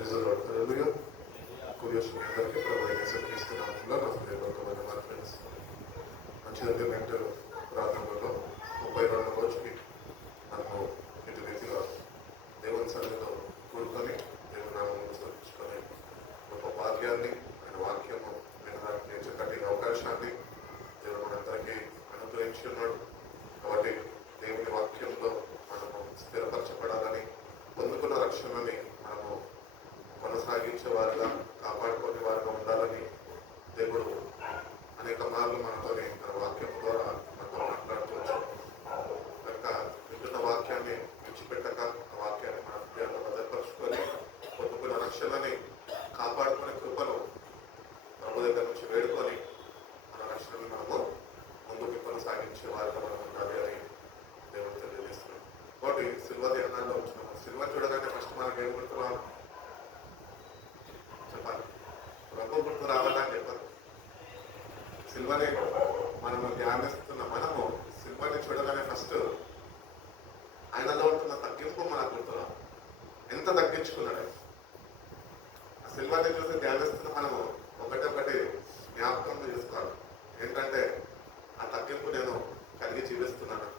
హల్లెలూయా. కుడియస్ మీ అందరికీ ప్రభు యేసుక్రీస్తు నామములో నా హృదయపూర్వకమైన వందనాలు ఇస్తున్నాను. మంచిదంటే మెంటల్ ప్రారంభంలో 32వ రోజుకి మనము ఇటు రీతిగా దేవుని సన్నిధిలో కూడుకొని దేవుని నామమును స్తుతించుకొని గొప్ప భాగ్యాన్ని ఆయన వాక్యము వినడానికి చక్కటి అవకాశాన్ని దేవుడు మనందరికీ అనుగ్రహించి ఉన్నాడు. కాబట్టి దేవుని వాక్యంలో మనము స్థిరపరచబడాలని, పొందుకున్న రక్షణని మనము కొనసాగించే వారిగా, కాపాడుకునే వారిగా ఉండాలని దేవుడు అనేక మార్లు మనతోని మన వాక్యం ద్వారా మనతో మాట్లాడుకోవచ్చు. కనుక వింటున్న వాక్యాన్ని విడిచిపెట్టక ఆ వాక్యాన్ని మన హృదయాల్లో భద్రపరుచుకొని పొందుకున్న రక్షణని కాపాడుకునే కృపను ప్రభు దగ్గర నుంచి వేడుకొని మన రక్షణని మనము ముందుకు కొనసాగించే వారిగా మనం ఉండాలి అని దేవుడు తెలియజేస్తున్నాం. కాబట్టి సిల్వ ధ్యానాల్లో వచ్చినాము. సిల్వ చూడగానే ఫస్ట్ మనకు ఏం గుర్తురావాలి? చెప్పాలి, ప్రభు గుర్తు రావాలని చెప్పాలి. సిల్వని మనము ధ్యానిస్తున్న మనము సిల్వని చూడగానే ఫస్ట్ ఆయనలో ఉంటున్న తగ్గింపు మనకు గుర్తురావాలి. ఎంత తగ్గించుకున్నాడు ఆ సిల్వని చూసి ధ్యానిస్తున్న మనము ఒకటి జ్ఞాపకం చేసుకోవాలి. ఏంటంటే ఆ తగ్గింపు నేను కలిగి జీవిస్తున్నాను,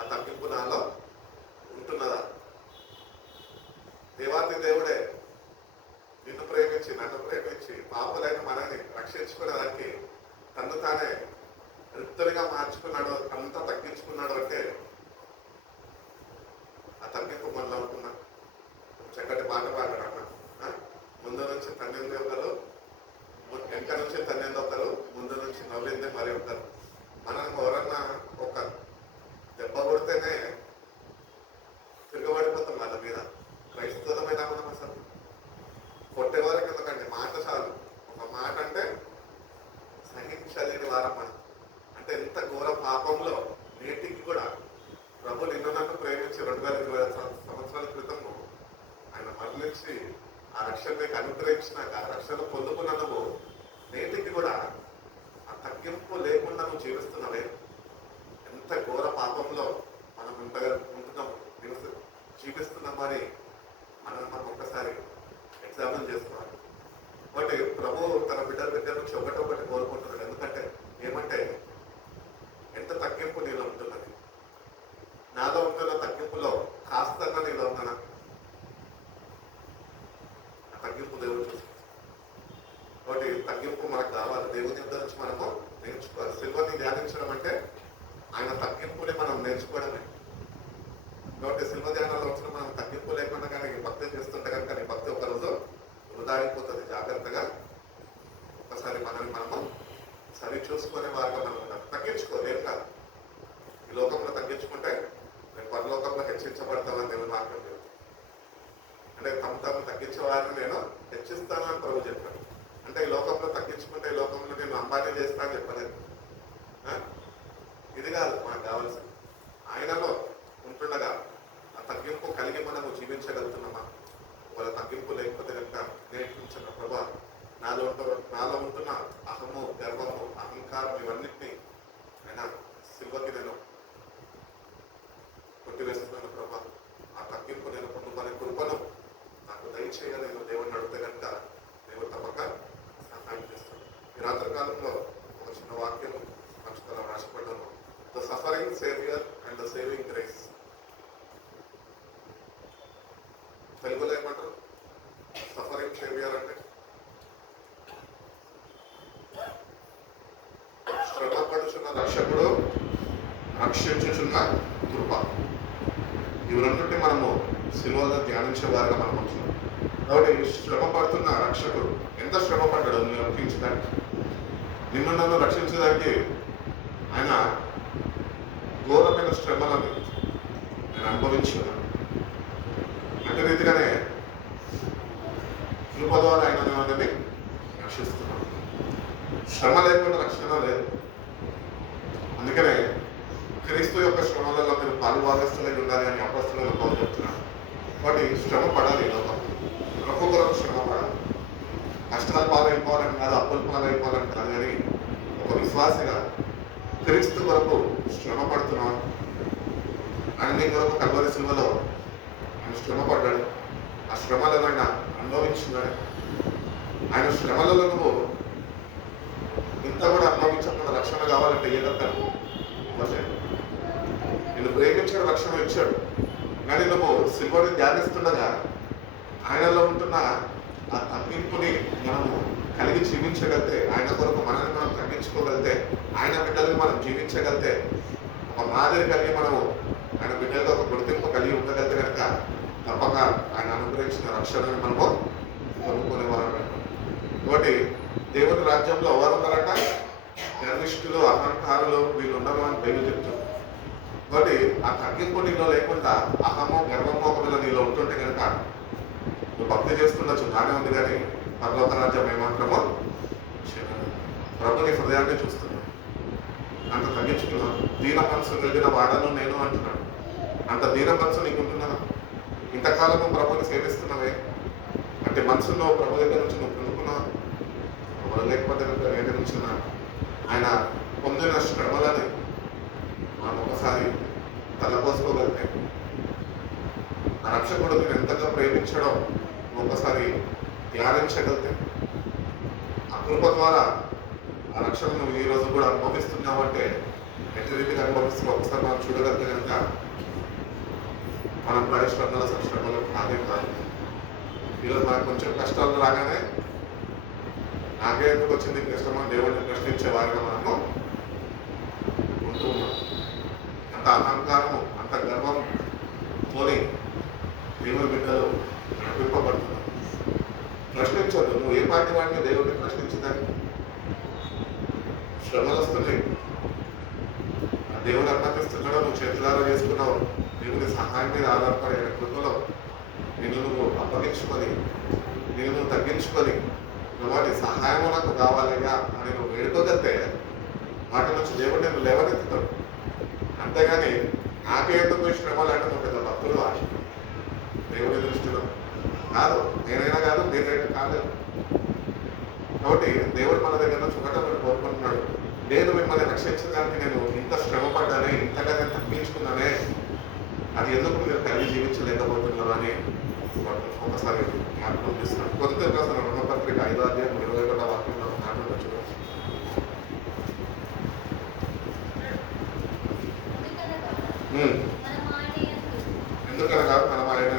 ఆ తగ్గింపు నాలో ఉంటున్నదా? దేవాది దేవుడే నిన్ను ప్రేమించి నన్ను ప్రేమించి పాపలైన మనల్ని రక్షించుకునేదానికి తను తానే రిక్తులుగా మార్చుకున్నాడు, అంతా తగ్గించుకున్నాడు. అంటే ఆ తగ్గింపు మనలో ఉంటున్నా. చక్కటి పాట పాడాడు. ముందు నుంచి తన్నింది ఒకరు, వెనక నుంచి తన్నింది ఒకరు, ముందు నుంచి నవ్వింది మరి ఒకరు. మనం ఎవరన్నా ఒక దెబ్బ కొడితేనే తిరగబడిపోతాం వాళ్ళ మీద. క్రైస్తవమైన మనం అసలు కొట్టేవారికి ఎందుకండి, మాట చాలు. ఒక మాట అంటే సహించలేని వారం మనం. అంటే ఎంత ఘోర పాపంలో నేటికి కూడా ప్రభు నిన్ను నన్ను ప్రేమించి 2020 సంవత్సరాల క్రితము ఆయన మరణించి ఆ రక్షణ నీకు అనుగ్రహించినాక ఆ రక్షణ పొందుకున్న నువ్వు నేటికి కూడా ఆ తగ్గింపు లేకుండా నువ్వు జీవిస్తున్నావే. ఎంత ఘోర పాపంలో మనం ఉంటున్నాము, జీవిస్తున్నాము అని మనం ఒక్కసారి ఎగ్జామిన్ చేసుకోవాలి. కాబట్టి ప్రభు తన బిడ్డల దగ్గర నుంచి ఒకటి కోరుకుంటున్నాడు. ఎందుకంటే ఏమంటే ఎంత తగ్గింపు నీలో ఉంటున్నది. నాలో ఉంటున్న తగ్గింపులో కాస్తంగా నీలో ఉన్నానా? ఆ తగ్గింపు దేవుడు చూస్తుంది. కాబట్టి తగ్గింపు మనకు కావాలి. దేవుని దగ్గర నుంచి మనము నేర్చుకోవాలి. సిల్వని ధ్యానించడం అంటే ఆయన తగ్గింపుని మనం నేర్చుకోవడమే. కాబట్టి సిల్వ ధ్యానాల్లో వచ్చిన మనం తగ్గింపు లేకుండా కానీ భక్తి చేస్తుంటే కనుక నీ భక్తి ఒకరోజు వృధా అయిపోతుంది. జాగ్రత్తగా ఒకసారి మనల్ని మనము సరి చూసుకునే వారిగా మనం ఉండాలి. తగ్గించుకోలేం కాదు. ఈ లోకంలో తగ్గించుకుంటే నేను పరలోకంలో హెచ్చించబడతామని దేవుని వాక్యం చెప్తాను. అంటే తమ తగ్గించే వారిని నేను హెచ్చిస్తానని ప్రభు చెప్పాను. అంటే ఈ లోకంలో తగ్గించుకుంటే ఈ లోకంలో నేను అంబానీ చేస్తానని చెప్పలేదు. ఇది కాదు మనకు కావాల్సింది. ఆయనలో ఉంటుండగా ఆ తగ్గింపు కలిగి మనము జీవించగలుగుతున్నామా? వాళ్ళ తగ్గింపు లేకపోతే కనుక నేర్పించిన ప్రభా నాలో ఉంటున్న అహము, గర్వము, అహంకారం ఇవన్నిటినీ ఆయన సిల్వకి నేను కొట్టివేస్తున్నాను ప్రభా. ఆ తగ్గింపు నేను పొందుకునే కృపను నాకు దయచేయ నేను దేవుడిని అడిగితే కనుక దేవుడు తప్పక సహాయం చేస్తాను. ఈ రాత్రికాలంలో ఒక చిన్న వాక్యం పంచుకోవాలని రాసిపడ్డాను. The suffering saviour and the saving grace. తెలుగులో ఏమంటారు? సఫరింగ్ సేవియర్ అంటే శ్రమపడుచున్న రక్షకుడు, రక్షించుచున్న కృప. ఇవి రెండింటి మనము సిలువలో ధ్యానించే వారిగా మనం ఉంటున్నాం. కాబట్టి శ్రమ పడుతున్న రక్షకుడు ఎంత శ్రమ పడ్డాడు నిన్ను రక్షించడానికి, నిన్ను నన్ను రక్షించడానికి. ఆయన ఘోరమైన శ్రమలను ఆయన అనుభవించున్నాడు. అదే రీతిగానే కృప ద్వారా ఆయన అనేది రక్షిస్తున్నాడు. శ్రమ లేకుండా రక్షణ లేదు. అందుకనే క్రీస్తు యొక్క శ్రమలలో మీరు పాలుభాగస్తులై ఉండాలి అని అపొస్తలులు పౌలు చెప్తున్నాడు. కాబట్టి శ్రమ పడాలి. లోకం ప్రభు కొరకు శ్రమ పడాలి. కష్టాలు పాలైపోవాలని కాదు, అప్పుల పాలైపోవాలని కాదు, కానీ ఒక విశ్వాసిగా క్రీస్తు కొరకు శ్రమ పడుతున్నాడు. ఆయన నీ కొరకు కల్వరి సిలువలో ఆయన శ్రమ పడ్డాడు. ఆ శ్రమలను ఆయన అనుభవించున్నాడు. ఆయన శ్రమలలో నువ్వు ఇంత కూడా అనుభవించకుండా రక్షణ కావాలంటే ఏదత్తాను నేను ప్రేమించాడు, రక్షణ ఇచ్చాడు. కానీ నువ్వు సిల్వర్ని ధ్యానిస్తుండగా ఆయనలో ఉంటున్న ఆ తగ్గింపుని మనము కలిగి జీవించగలిగితే, ఆయన కొరకు మనల్ని మనం తగ్గించుకోగలిగితే, ఆయన బిడ్డల్ని మనం జీవించగలిగితే, ఒక మాదిరి కలిగి మనము ఆయన బిడ్డలతో ఒక గుర్తింపు కలిగి ఉండగలిగితే కనుక తప్పక ఆయన అనుగ్రహించిన రక్షణని మనము కొనుక్కునేవారు. కాబట్టి దేవుని రాజ్యంలో ఎవరు ఉన్నారట? గర్విష్ఠులు, అహంకారులు, వీళ్ళు ఉండరు అని బైబిల్ చెప్తుంది. కాబట్టి ఆ తగ్గింపు నీలో లేకుండా అహము, గర్వము ఒకవేళ నీలో ఉంటుంటే కనుక నువ్వు భక్తి చేస్తుండొచ్చు, బాగానే ఉంది, కానీ పరలోక రాజ్యం ఏమాత్రమో ప్రభు నీ హృదయాన్ని చూస్తున్నాడు. అంత తగ్గించుకున్నాను. దీన మనసు కలిగిన వాడను నేను అంటున్నాడు. అంత దీన మనసు నీకు ఉంటున్నాను. ఇంతకాలము ప్రభుని సేవిస్తున్నావే అంటే మనసులో ప్రభు దగ్గర నుంచి నువ్వు పొందుకున్నావు. లేకపోతే నేటి నుంచి ఆయన పొందిన శ్రమలని మనం ఒకసారి తలపోసుకోగలిగితే, ఆ రక్షకుడు నేను ఎంతగా ప్రేమించడం ఒకసారి ధ్యానించగలిగితే, ఆ కృప ద్వారా ఆ రక్షణ నువ్వు ఈ రోజు కూడా అనుభవిస్తున్నావు అంటే ఎట్టి రీతిగా అనుభవిస్తున్నావు ఒకసారి మనం చూడగలిగితే కనుక మనం పడే శ్రమలు నాకేం కాదు. ఈరోజు మనకు కొంచెం కష్టాలు రాగానే నాకే ఎందుకు వచ్చింది కష్టమో దేవుడిని ప్రశ్నించే వారిగా మనము ఉంటూ ఉన్నాం. అంత అహంకారము, అంత గర్వం తోని దేవుని బిడ్డలు నడిపింపబడుతున్నారు. ప్రశ్నించదు. నువ్వు ఏ పార్టీ వాడిని దేవుడిని ప్రశ్నించదని శ్రమలు వస్తున్నాయి. దేవుడు అనుమతిస్తున్నాడో నువ్వు చేతులారా చేసుకున్నావు. దేవుని సహాయం మీద ఆధారపడే కృపలో నువ్వు అప్పగించుకొని నువ్వు తగ్గించుకొని వాటి సహాయం నాకు కావాలిగా అని నువ్వు వేడుకోగలితే వాటి నుంచి దేవుడు నేను లేవనెత్తుతాడు. అంతేగాని నాకే ఎందుకు శ్రమలు అంటే నువ్వు పెద్ద భక్తులు దేవుడి దృష్టిలో కాదు, నేనైనా కాదు, నేనైనా కాలేదు. కాబట్టి దేవుడు మన దగ్గర నుంచి ఒకటే కోరుకుంటున్నాడు, నేను మిమ్మల్ని రక్షించడానికి నేను ఇంత శ్రమ పడ్డానే, ఇంతగా నేను తగ్గించుకున్నానే, అది ఎందుకు మీరు కలిగి జీవించలేకపోతున్నారు అని ఒకసారి జ్ఞాపకం చేస్తున్నాడు. కొద్దిగా రాసిన 2వ పత్రిక 5వ అధ్యాయం 21వ వాక్యంలో జ్ఞాపకం చూడండి. ఎందుకనగా మనం ఆయన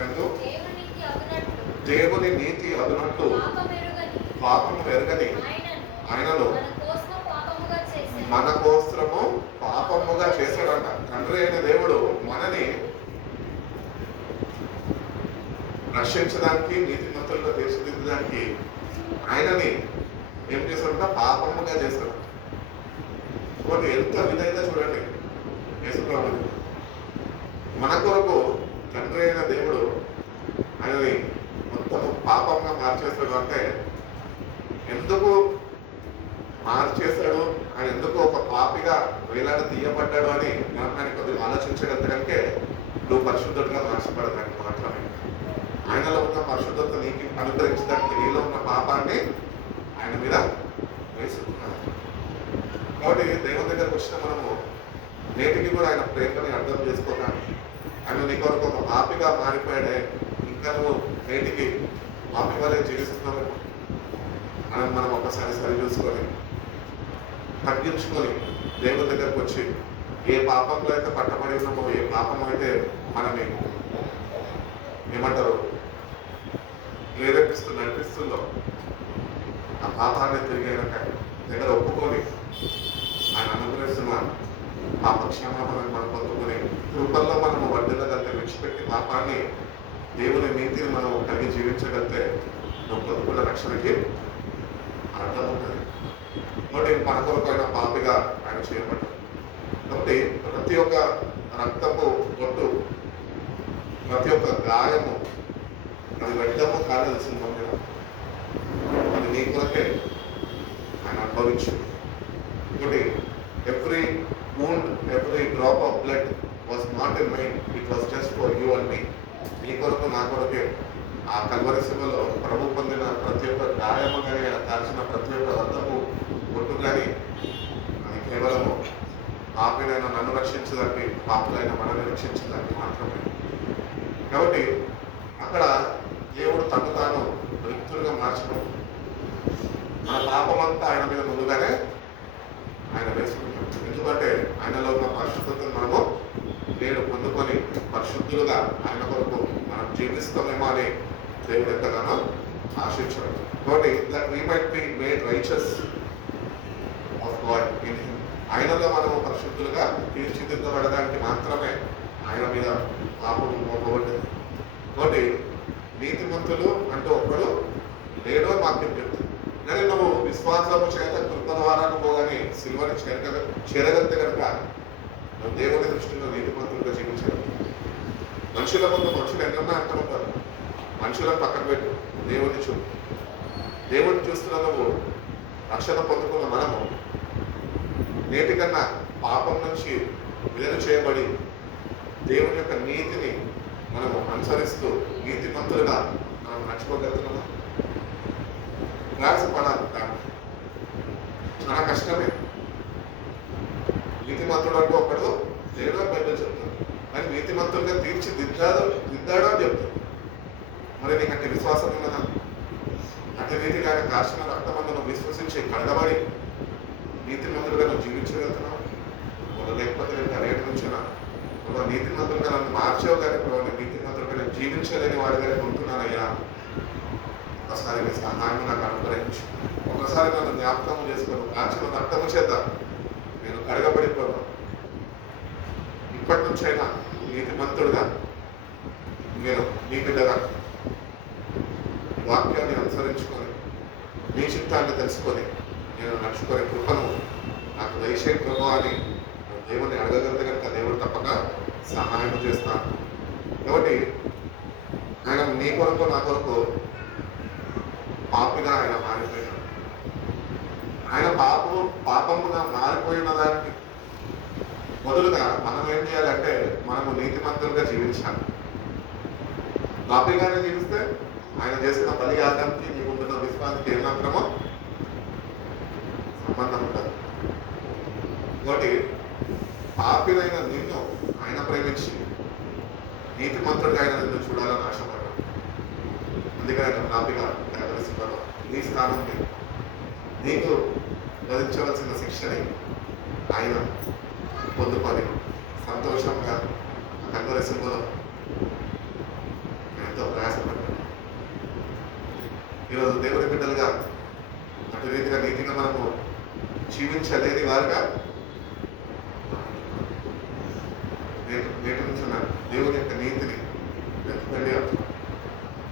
దేవుని నీతి అదునట్టు పాపము ఎరగని ఆయనను మన కోసము పాపముగా చేశాడంట. తండ్రి అయిన దేవుడు మనని రక్షించడానికి, నీతిమంతులుగా తీర్చిదిద్దడానికి ఆయనని ఏం చేశాడంట? పాపముగా చేశాడు. కాబట్టి ఎంత విధంగా చూడండి, యేసుప్రభు మన కొరకు తండ్రి అయిన దేవుడు ఆయనని మొత్తం పాపంగా మార్చేస్తాడు. అంటే ఎందుకు మార్చేశాడు, ఆయన ఎందుకు ఒక పాపిగా వేలాడ తీయబడ్డాడు అని మనం ఆయన కొద్దిగా ఆలోచించగలిగే నువ్వు పరిశుద్ధుడిగా మార్చబడడానికి మాత్రమే. ఆయనలో ఉన్న పరిశుద్ధత నీకు అనుగ్రహించడానికి నీలో ఉన్న పాపాన్ని ఆయన మీద వేసుకున్నాడు. కాబట్టి దేవుని దగ్గరకు వచ్చిన మనము నేటికి కూడా ఆయన ప్రేమని అర్థం చేసుకోవాలి. ఆయన నీ కొరకు ఒక పాపిగా మారిపోయాడే, ఇంకా నువ్వు నేటికి పాపి వల్లే జీవిస్తున్నావు అని మనం ఒకసారి సరి చూసుకొని తగ్గించుకొని దేవుని దగ్గరకు వచ్చి ఏ పాపంలో అయితే పట్టబడి ఉన్నామో, ఏ పాపం అయితే మనని ఏమంటారు నడిపిస్తుందో ఆ పాపాన్ని తిరిగి దగ్గర ఒప్పుకొని ఆయన అనుగ్రహిస్తున్న పాప క్షమాపణను మనం పొందుకొని కృపల్లో మనము వర్ధిల్లగలిగితే, విడిచిపెట్టి పాపాన్ని దేవుని నీతిని మనం కలిగి జీవించగలిగితే నువ్వు పొందుకున్న రక్షణకి అర్థం ఉంటుంది. కాబట్టి మన కొరకైన పాపిగా ఆయన చేయబడ్డాడు. కాబట్టి ప్రతి ఒక్క రక్తపు బొట్టు, ప్రతి ఒక్క గాయము అది వ్యర్థము కాలేసింది, అది నీ కొరకే ఆయన అనుభవించు. ఇంకోటి every wound, every drop of blood was not in vain, it was just for you and me. నీ కొరకు నా కొరకే ఆ కల్వరి శిలలో ప్రభు పొందిన ప్రతి ఒక్క గాయము కానీ ఆయన కాల్చిన ప్రతి ఒక్క రక్తపు బొట్టు కానీ అది కేవలము పాపినైనా నన్ను రక్షించడానికి, పాపులైన మనల్ని రక్షించడానికి మాత్రమే. కాబట్టి అక్కడ దేవుడు తను తాను రిక్తులుగా మార్చడం, మన పాపమంతా ఆయన మీద ముందుగానే ఆయన వేసుకుంటాం. ఎందుకంటే ఆయనలో ఉన్న పరిశుద్ధతను మనము నేడు పొందుకొని పరిశుద్ధులుగా ఆయన కొరకు మనం జీవిస్తామేమో అని దేవుడు ఎంతగానో ఆశించాడు. కాబట్టి that we might be made righteous of God in him. ఆయనలో మనము పరిశుద్ధులుగా తీర్చిదిద్దబడడానికి మాత్రమే ఆయన మీద పాపం మోపబడ్డది. కాబట్టి నీతిమంతులు అంటూ ఒకడు లేడో వాక్యం చెప్తుంది. కానీ నువ్వు విశ్వాసము చేత కృప ద్వారా పోగానే సిల్వని చేరగలితే కనుక నువ్వు దేవుని దృష్టిలో నీతిమంతులుగా జీవించారు. మనుషుల ముందు మనుషులు ఎన్నన్నా అంటూ ఉంటారు. మనుషులను పక్కన పెట్టు, దేవుడిని చూడు. దేవుడిని చూస్తున్న నువ్వు రక్షణ పొందుకున్న మనము నేటికన్నా పాపం నుంచి వేరు చేయబడి దేవుని యొక్క నీతిని మనము అనుసరిస్తూ నీతిమంతులుగా మనం నడుచుకోగలుగుతున్నాము. ప్రయాసపడాలి, చాలా కష్టమే. నీతిమంతుడు అంటూ ఒకడు లేడో బైబిల్ చెప్తాడు, కానీ నీతిమంతులుగా తీర్చిదిద్దాడు అని చెప్తాడు. మరి నీకు అంటే విశ్వాసం ఉన్నదా? అంటే నీతిగా కాసిన రక్తమందును విశ్వసించి కడగబడి నీతిమంతులుగా నువ్వు జీవించగలుగుతున్నావు. లేకపోతే నేను రేటు నుంచినా ఒక నీతిమంతులుగా నన్ను మార్చావు, కానీ ఇప్పుడు నీతిమంతులుగా నేను జీవించలేని వాడిగా ఉంటున్నానయ్యా. ఒకసారి మీ సహాయం నాకు అనుగ్రహించు. ఒకసారి నన్ను జ్ఞాపకం చేసుకోను. కాచిన రక్తము చేత నేను కడగబడిపోను. ఇప్పటి నుంచైనా నీతిమంతుడుగా నేను నీ బిడ్డగా వాక్యాన్ని అనుసరించుకొని నీ చిత్తాన్ని తెలుసుకొని నేను నడుచుకునే కృపను నాకు దయచేయ ప్రభు అని దేవుడిని అడగగలిగితే కనుక దేవుడు తప్పక సహాయం చేస్తాను. కాబట్టి ఆయన నీ కొరకు నా కొరకు పాపిగా ఆయన మారిపోయినాడు. ఆయన పాపముగా మారిపోయిన దానికి మొదలుగా మనం ఏం చేయాలంటే మనము నీతిమంతులుగా జీవించాలి. పాపిగానే జీవిస్తే ఆయన చేసిన బలియాగానికి నీకుంటున్న విశ్వాసానికి ఏమాత్రమో సంబంధం ఉంటుంది. కాబట్టి పాపినైన నిన్ను ఆయన ప్రేమించి నీతిమంతుడిగా ఆయన నిన్ను చూడాలని ఆశపడ్డాడు. అందుకని ఆయన పాపిగా కలవలసిన నీ స్థానంకి నీకు భరించవలసిన శిక్షని ఆయన పొందుకొని సంతోషంగా కలవలసిందో ఎంతో ప్రయాసపడ్డాడు. ఈరోజు దేవుని బిడ్డలుగా అటు రీతిగా నీతిగా మనము జీవించలేని వారుగా నేటి నుంచి దేవుని యొక్క నీతిని వెతకండి.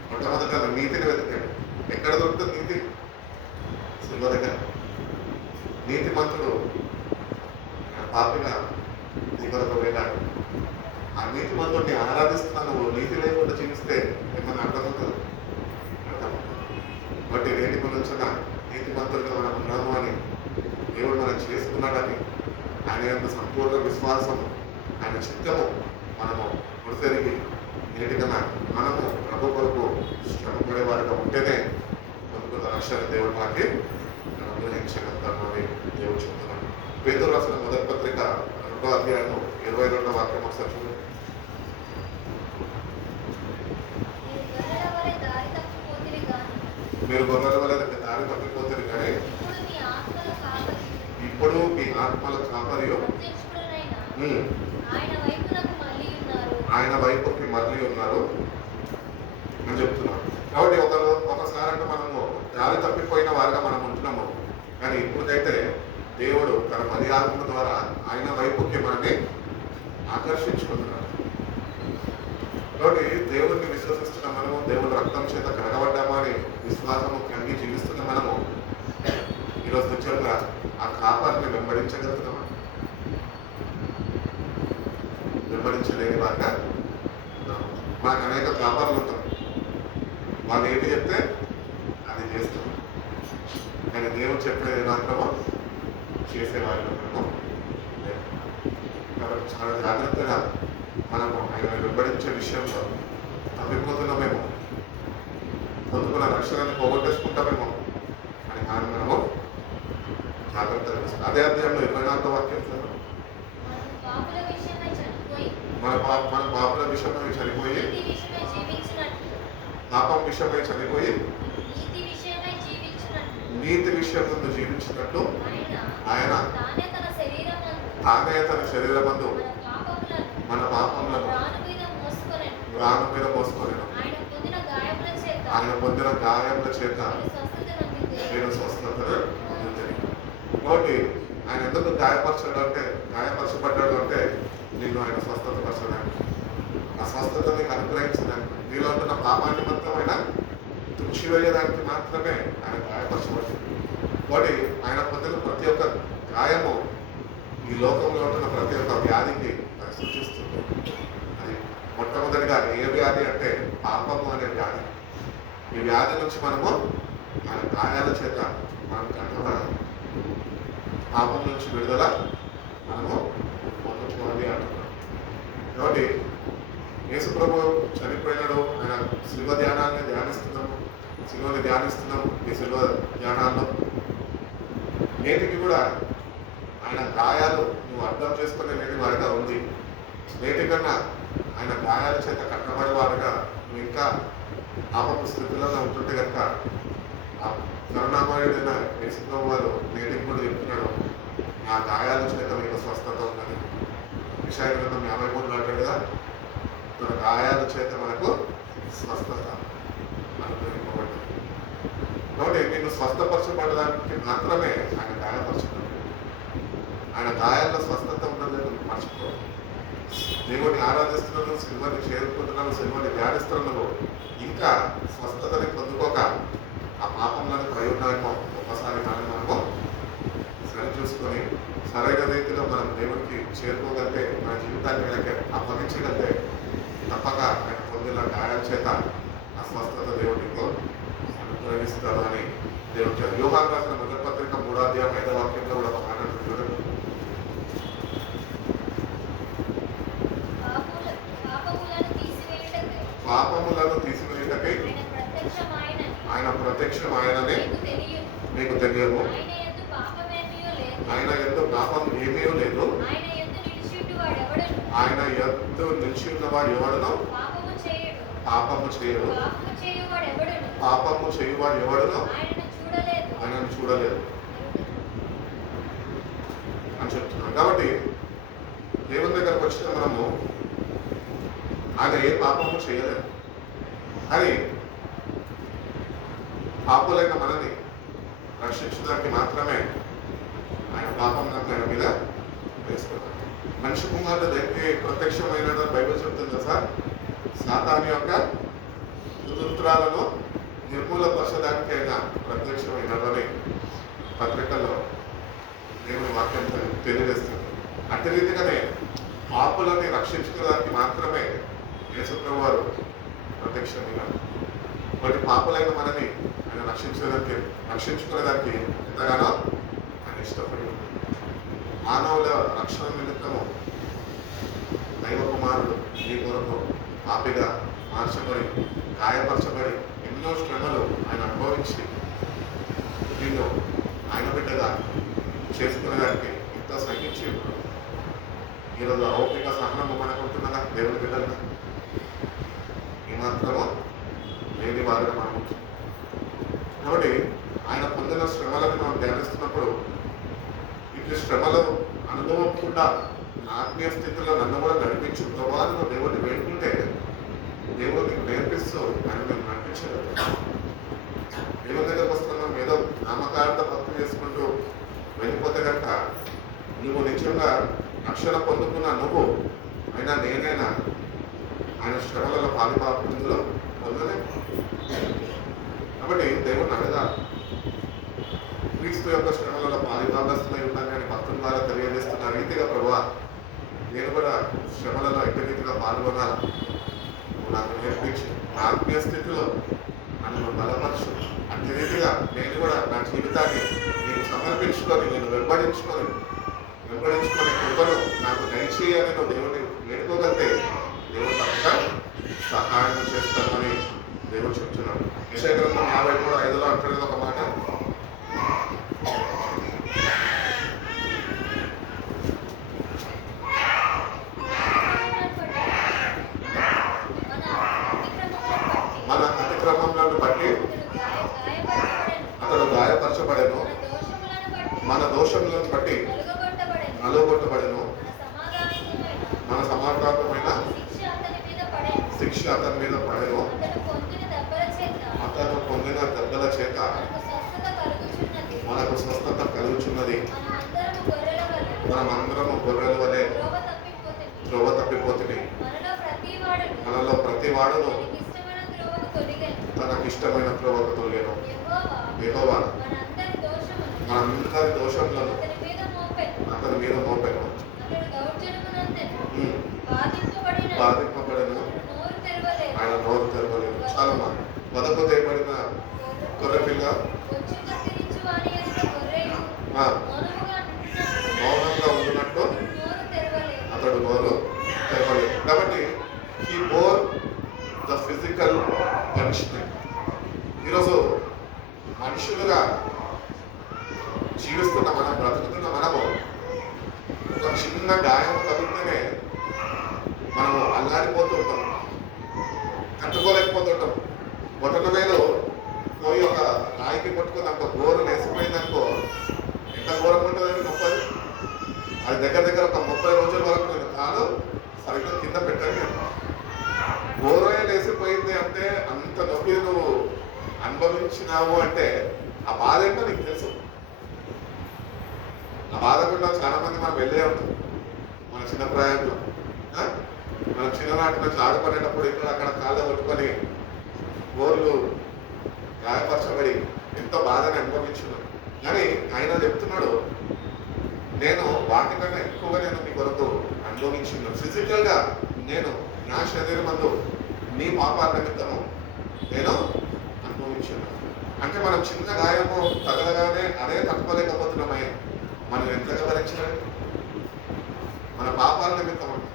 మొట్టమొదట నీతిని వెతకండి. ఎక్కడ దొరుకుతుంది నీతి? సిల్వ దగ్గర. నీతి మంతుడు పాపిగా నీ కొరకు వెళ్ళాడు. ఆ నీతి మంతుడిని ఆరాధిస్తున్నా నువ్వు నీతి లేకుండా జీవిస్తే ఏమన్నా అర్థమవుతుంది? బట్టి నేటి నుంచిన నీతి మంతులుగా మనం ఉన్నాము అని దేవుడు మనం చేసుకున్నాడని ఆయన యొక్క సంపూర్ణ విశ్వాసము, ఆయన చిత్తము మనము గుర్తెరిగి నేటికన్నా మనము ప్రభు కొరకు శ్రమపడే వారిగా ఉంటేనే పొందుకున్న రక్షణ దేవుడు మనకి అనుగ్రహించగలుగుతాను అని దేవుడు చెప్తున్నాను. పేతురు రాసిన మొదటి పత్రిక 2వ అధ్యాయం 22వ వాక్యం ఒకసారి చూడండి. మీరు గొర్రెల వల్ల దారి తప్పిపోతారు, కానీ ఇప్పుడు మీ ఆత్మల కాపరియు ఆయన వైపుకి మళ్ళీ ఉన్నారు అని చెప్తున్నారు. కాబట్టి ఒకసారి అంటే మనము దారి తప్పిపోయిన వారుగా మనం ఉంటున్నాము, కానీ ఇప్పుడైతే దేవుడు తన మర్యాదల ద్వారా ఆయన వైపుకి మనల్ని ఆకర్షించుకుంటున్నాడు. కాబట్టి దేవుడిని విశ్వసిస్తున్న మనము, దేవుడు రక్తం చేత కడగబడ్డామా అని విశ్వాసము కలిగి జీవిస్తున్న మనము ఈరోజు నిజంగా ఆ కాపాన్ని వెంబడించగలుగుతామా? వెంబడించలేని వారిగా మనకు అనేక కాపాలు ఉంటాం. వాళ్ళు ఏంటి చెప్తే అది చేస్తాం, కానీ దేవుడు చెప్పేది మాత్రమో చేసేవాళ్ళు మేము. కాబట్టి చాలా జాగ్రత్తగా మనము ఆయన వెంబడించే విషయంలో తప్పిపోతున్నామేమో, పొందుకున్న రక్షణని పోగొట్టేసుకుంటామేమో అని మనము జాగ్రత్తగా. అదే అధ్యాయంలో 24వ వాక్యం మన పాపుల విషయంలో చనిపోయి పాపం విషయమై చనిపోయి నీతి విషయమై జీవించినట్లు నీతి విషయం ముందు జీవించినట్లు ఆయన తానే తన శరీరమందు తానే తన శరీరమందు మన మన పాపములను పాపములను రాను మీద మోసుకొనెను. కొనెను. ఆయన పొందిన గాయముల చేత ఆయన పొందిన గాయముల చేత మీరు నేను స్వస్థత నొందితే. స్వస్థత పొందితిని. కాబట్టి ఆయన ఎందుకు గాయపరచబడ్డాడు అంటే నిన్ను ఆయన స్వస్థత పరచడానికి, ఆ స్వస్థత నీకు అనుగ్రహించడానికి, నీలో ఉంటున్న పాపాన్ని మొత్తం ఆయన తుడిచివేయడానికి మాత్రమే ఆయన గాయపరచబడ్డాడు. కాబట్టి ఆయన పొందిన ప్రతి ఒక్క గాయము ఈ లోకంలో ఉంటున్న ప్రతి ఒక్క వ్యాధికి అది సూచిస్తుంది. అది మొట్టమొదటిగా ఏ వ్యాధి అంటే పాపము అనే వ్యాధి. ఈ వ్యాధి నుంచి మనము ఆయన గాయాల చేత మనం కట్టబడాలి. పాపం నుంచి విడుదల మనము పొందుకోవాలి అంటున్నాం. కాబట్టి యేసు ప్రభు చనిపోయినాడు, ఆయన శిల్వ ధ్యానాన్ని ధ్యానిస్తున్నాము, శిల్వని ధ్యానిస్తున్నాము. ఈ శిల్వ ధ్యానాల్లో నేటికి కూడా ఆయన గాయాలు నువ్వు అర్థం చేసుకునే నేటి వాడిగా ఉంది. నేటికన్నా ఆయన గాయాల చేత కట్టబడే వాడిగా నువ్వు ఇంకా పాపపు స్థితిలో ఉంటుంటే కనుక ఆ కరుణామయుడైన యేసు ప్రభు వారు నేటికి కూడా చెప్తున్నాడు, ఆ గాయాల చేత మీకు స్వస్థత ఉందని. యెషయా గ్రంథం 53 అంటాడు కదా, తన గాయాల చేత మనకు స్వస్థత అనుగ్రహింపబడ్డది. కాబట్టి నిన్ను స్వస్థపరచబడడానికి మాత్రమే ఆయన గాయపరచుకున్నాడు. ఆయన గాయాల్లో స్వస్థత ఉన్నదని మర్చిపో. దేవుడిని ఆరాధిస్తున్నాను, సిల్వని చేరుకుంటున్నాను, సిల్వని ధ్యానిస్తున్నాను, ఇంకా స్వస్థతని పొందుకోక ఆ పాపంలోని ప్రయోజనాలను ఒక్కసారి మనము సరి చూసుకొని సరైన రీతిలో మనం దేవుడికి చేరుకోగలిగితే, మన జీవితాన్ని వెనక అప్పగించగలిగితే తప్పక ఆయన పొందిన గాయాల చేత ఆ స్వస్థత దేవుడికి అనుగ్రహిస్తాడు అని దేవుడు. యోహాను రాసిన మొదటి పత్రిక 3వ అధ్యాయం 5వ వాక్యంలో కూడా ఒక మాట చూడండి. పాపములను తీసివేయుటకై ఆయన ప్రత్యక్షం ఆయననే మీకు తెలియదు. ఆయన యందు పాపం ఏమీ లేదు. ఆయన యందు నిలిచి ఉన్నవాడు ఎవడునో పాపము చేయడు. పాపము చేయువాడు ఎవడునో ఆయనను చూడలేదు అని చెప్తున్నాడు. కాబట్టి దేవుని దగ్గరకు వచ్చిన మనము ఆయన ఏ పాపము చేయలేదు, కానీ పాపులైన మనని రక్షించడానికి మాత్రమే ఆయన పాపం ఆయన మీద వేసుకున్నాడు. మనిషి కుమారుడు దగ్గర ప్రత్యక్షమైన బైబిల్ చెప్తుంది సార్, సాతాను యొక్క కుతంత్రాలను నిర్మూలపరచడానికి ఆయన ప్రత్యక్షమైనదని పత్రికల్లో దేవుని వాక్యం తెలియజేస్తుంది. అట్టి రీతిగానే పాపులని రక్షించుకోవడానికి మాత్రమే యేసుప్రభువు వారు ప్రత్యక్షమైనారు. వాటి పాపులైన మనని ఆయన రక్షించుకునేదానికి ఎంతగానో ఆయన ఇష్టపడి మానవుల రక్షణ నిమిత్తము దైవ కుమారుడు నీ కొరకు పాపిగా మార్చబడి గాయపరచబడి ఎన్నో శ్రమలు ఆయన అనుభవించి నిన్ను ఆయన బిడ్డగా చేసుకునేదానికి ఎంతో సహించి ఈరోజు లౌకిక సహనము మనకు ఉంటున్నదా దేవుని బిడ్డలుగా ఏమాత్రమో లేని వారుగా మనం ఉంటుంది. కాబట్టి ఆయన పొందిన శ్రమలను మనం ధ్యానిస్తున్నప్పుడు ఇటు శ్రమలు అనుభవం కూడా ఆత్మీయ స్థితిలో నన్ను కూడా నడిపించు ప్రభావం దేవుడిని వేడుకుంటే దేవుడిని నేర్పిస్తూ ఆయన మేము నడిపించలేదు. దేవుని దగ్గరకు వస్తున్నాం ఏదో నామకార్థ భక్తి చేసుకుంటూ వెళ్ళిపోతే కనుక నువ్వు నిజంగా రక్షణ పొందుకున్న నువ్వు అయినా నేనైనా ఆయన శ్రమలలో పాలుపాపులో పొందలే. కాబట్టి దేవుడిని అడగాలి, క్రీస్తు యొక్క శ్రమలలో పాలుభాగస్తులై ఉండాలి అని భక్తుల ద్వారా తెలియజేస్తున్న రీతిగా ప్రభువా నేను కూడా శ్రమలలో ఎట్టి రీతిగా పాల్గొనాలి, నువ్వు నాకు నేర్పించి ఆత్మీయ స్థితిలో నన్ను బలపరచు. అట్టి రీతిగా నేను కూడా నా జీవితాన్ని నేను సమర్పించుకొని నేను వెంబడించుకొని కృపను నాకు దయచేయాలని నువ్వు దేవుడిని వేడుకోగలిగితే దేవుడు తప్పక సహాయం చేస్తానని దేవుడు చెప్తున్నాడు. యెషయా గ్రంథం 53:5 అంటాడు ఒక మాట, మన గాయపరచబడెను. అతడు గాయపరచబడెను, మన దోషములను బట్టి మన దోషములను బట్టి నలుగగొట్టబడెను. నలుగొట్టబడెను, మన సమాధానమైన మన సమాధానమైన శిక్ష అతని మీద పడెను. అతను పొందిన దెబ్బల చేత మనకు స్వస్థత కలుగుచున్నది. మనమందరము గొర్రెల వలె త్రోవ తప్పిపోతుంది. మనలో ప్రతి వాడును తనకిష్టమైన త్రోవకు తొలిగెను. యెహోవా మనందరి దోషములను అతని మీద మోపెను. బాధింపబడెను, ఆయన నోరు తెరవలేదు. చాలమ్మా. వదకు తేయబడిన గొర్రెపిల్ల మౌనంగా ఉంటున్నట్టు అతడు నోరు తెరవలేదు. కాబట్టి he bore the physical punishment. ఈరోజు మనుషులుగా జీవిస్తున్న మనం, బ్రతుకుతున్న మనము ఒక చిన్న గాయం తగిలితేనే మనము అల్లాడిపోతూ ఉంటాం, తట్టుకోలేకపోతుంటాం. బొటన వేలు పోయి ఒక రాయికి పట్టుకుని అంత గోరు వేసిపోయిందనుకో, ఎంత ఘోరం ఉంటుందని నొప్పది. అది దగ్గర దగ్గర ఒక 30 రోజుల వరకు నేను కాలు సరిగ్గా కింద పెట్టాను. గోరయ్య లేసిపోయింది అంటే అంత నొప్పి నువ్వు అనుభవించినావు అంటే ఆ బాధ ఏంటో నీకు తెలుసు. ఆ బాధ కూడా చాలా మంది మనం వెళ్ళే ఉంటాం మన చిన్న ప్రాయంలో. మనం చిన్ననాటి నుంచి ఆడుకునేటప్పుడు ఇక్కడ అక్కడ కాళ్ళు కొట్టుకొని గోర్లు గాయపరచబడి ఎంతో బాధని అనుభవించున్నాను. కానీ ఆయన చెప్తున్నాడు, నేను వాటికన్నా ఎక్కువగా నేను మీ కొరకు అనుభవించున్నాను. ఫిజికల్గా నేను నా శరీరమందు నీ పాపాల నిమిత్తము నేను అనుభవించున్నాను. అంటే మనం చిన్న గాయము తగలగానే అదే తట్టుకోలేకపోతున్నామే. మనం ఎంతగా భరించాలి? మన పాపాల నిమిత్తం అంటే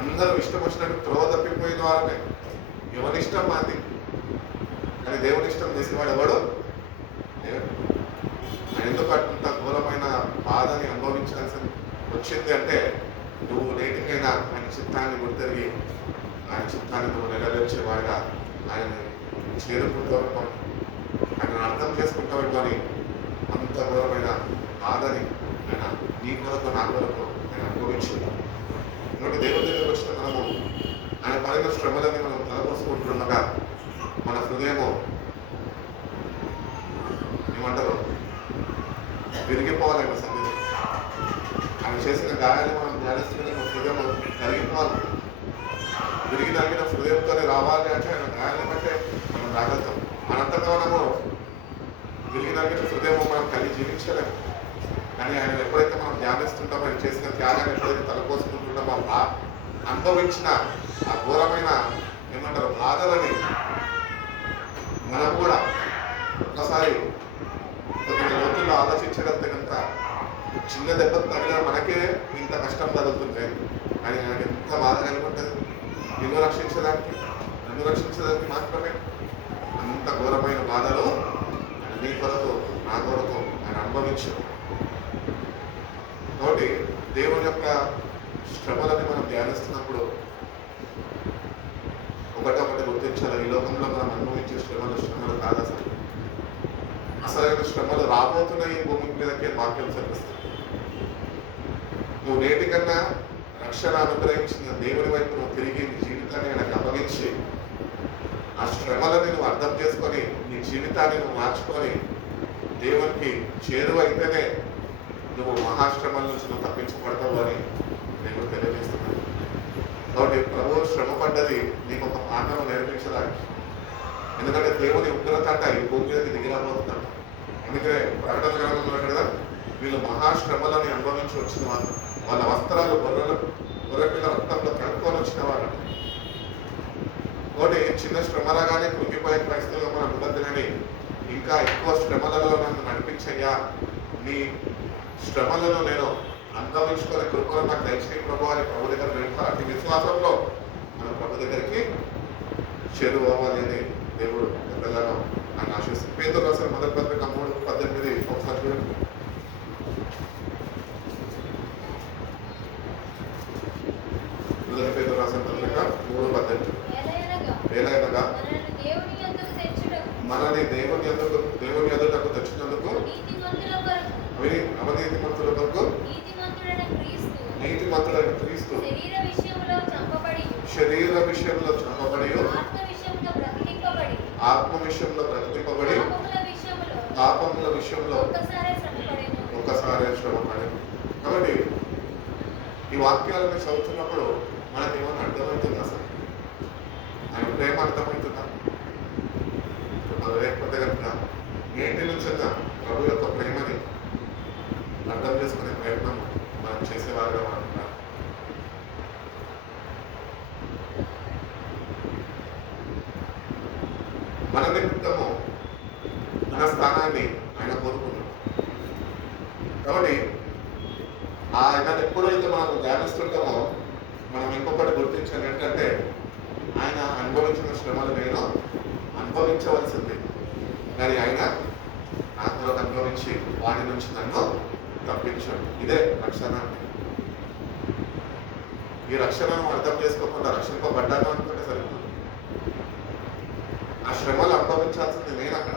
అందరూ ఇష్టం వచ్చినట్టు త్రోవ తప్పిపోయిన వారమే. ఎవరి ఇష్టం మాది, కానీ దేవుని ఇష్టం చేసేవాడు ఎవడు? ఎందుకు అంత ఘోరమైన బాధని అనుభవించాల్సి వచ్చింది అంటే, నువ్వు నేటికైనా ఆయన చిత్తాన్ని గుర్తిరిగి ఆయన చిత్తాన్ని నువ్వు నెరవేర్చేవాడుగా ఆయన చేరుకుంటావు, ఆయన అర్థం చేసుకుంటావు. కానీ అంత ఘోరమైన బాధని ఆయన నీ కొరకు నా కొరకు ఆయన అనుభవించింది. కాబట్టి దేవుని దగ్గరకు వచ్చిన మనము ఆయన పడిన శ్రమలని మనం తలపోసుకుంటుండగా మన హృదయము ఏమంటారు విరిగిపోవాలన్న సంగతి. ఆయన చేసిన గాయాన్ని మనం ధ్యానిస్తుంటే మన హృదయం కరిగిపోవాలి. విరిగి నలిగిన హృదయంతోనే రావాలి అంటే ఆయన గాయాన్ని బట్టే మనం రాగలుగుతాం. మనంతటా మనము విరిగి నలిగిన హృదయం మనం కలిగి జీవించలేము. కానీ ఆయన ఎప్పుడైతే మనం ధ్యానిస్తుంటామో, ఆయన చేసిన త్యాగాన్ని ఎప్పుడైతే తలపోసుకుంటుంటామో, అనుభవించిన ఆ ఘోరమైన ఏమంటారు బాధలని మనం కూడా ఒకసారి కొద్దిగా లోతుల్లో ఆలోచించగలిగితే కనుక చిన్న దెబ్బ తగిలిన మనకే ఇంత కష్టం తగులుతుంది. కానీ ఆయనకి ఎంత బాధ కలిగి ఉంటుంది నిన్ను రక్షించడానికి మాత్రమే. అంత ఘోరమైన బాధలు నీ కొరకు నా కొరకు ఆయన అనుభవించారు. కాబట్టి దేవుని యొక్క శ్రమలని మనం ధ్యానిస్తున్నప్పుడు ఒకటి గుర్తించాలి. ఈ లోకంలో మనం అనుభవించే శ్రమలు కాదు. అసలైన శ్రమలు రాబోతున్న ఈ భూమి మీదకే వాక్యం చదివిస్తుంది. నువ్వు నేటికన్నా రక్షణ అనుగ్రహించిన దేవుని వైపు నువ్వు తిరిగి నీ జీవితాన్ని ఆయనకు అప్పగించి ఆ శ్రమలని నువ్వు అర్థం చేసుకొని నీ జీవితాన్ని నువ్వు మార్చుకొని దేవునికి చేరువైతేనే నువ్వు మహాశ్రమల నుంచి నువ్వు తప్పించబడతావు అని నేను తెలియజేస్తున్నాను. కాబట్టి ప్రభువు శ్రమ పడ్డది నీకు ఒక పాఠం నేర్పించడానికి. ఎందుకంటే దేవుని ఉగ్రత అంట ఈ భూమి మీదకి దిగిరాబోతుందంట. అందుకే ప్రకటన గ్రంథంలో కదా వీళ్ళు మహాశ్రమలని అనుభవించి వచ్చిన వాళ్ళు, వాళ్ళ వస్త్రాలు గొర్రెపిల్ల రక్తంలో కడుక్కొని వచ్చిన వాళ్ళు. కాబట్టి చిన్న శ్రమ రాగానే కృంగిపోయే క్రైస్తవులుగా మనం ఉండద్దునని ఇంకా ఎక్కువ శ్రమలలో నన్ను నడిపించయ్యా, నీ శ్రమలను నేను అనుభవించుకునే కృపను నాకు దయచేయి ప్రభు అని ప్రభు దగ్గర వెళ్తా. అతి విశ్వాసంలో మనం ప్రభు దగ్గరికి చేరువవ్వాలి అని దేవుడు ఎంతగానో ఆయన ఆశిస్తుంది. పేతురు రాసిన మొదటి పత్రిక 3:18 ఒకసారి చూడండి. పేతురు రాసిన పత్రిక 3:18 ఏలయనగా మన మనల్ని దేవుని ఎదుటకు తెచ్చినందుకు అవినీతిమంతుల కొరకు నీతిమంతుడైన క్రీస్తు శరీర విషయంలో చంపబడి ఆత్మ విషయంలో బ్రతికింపబడి పాపముల విషయంలో ఒక్కసారి శ్రమపడి. కాబట్టి ఈ వాక్యాలను చదువుతున్నప్పుడు మనకి ఏమైనా అర్థమవుతుంది అసలు? ఆయన ప్రేమ అర్థమవుతుందా? లేకపోతే కనుక ఏంటి నుంచి ప్రభు యొక్క ప్రేమని అర్థం చేసుకునే ప్రయత్నం మనం చేసేవారుగా మారుతున్నారు. మన నిమిత్తము మన స్థానాన్ని ఆయన కోరుకున్నాడు. కాబట్టి ఆయన ఎప్పుడైతే మనం ధ్యానిస్తుంటామో మనం ఇంకొకటి గుర్తించాలి ఏంటంటే, ఆయన అనుభవించిన శ్రమలు నేను అనుభవించవలసింది, కానీ ఆయన నా కొరకు అనుభవించి వాటి నుంచి నన్ను తప్పించాడు. ఇదే రక్షణ. ఈ రక్షణను అర్థం చేసుకోకుండా రక్షింపబడ్డాను అనుకుంటే సరిపోతుంది. ఆ శ్రమలు అనుభవించాల్సింది నేను. అక్కడ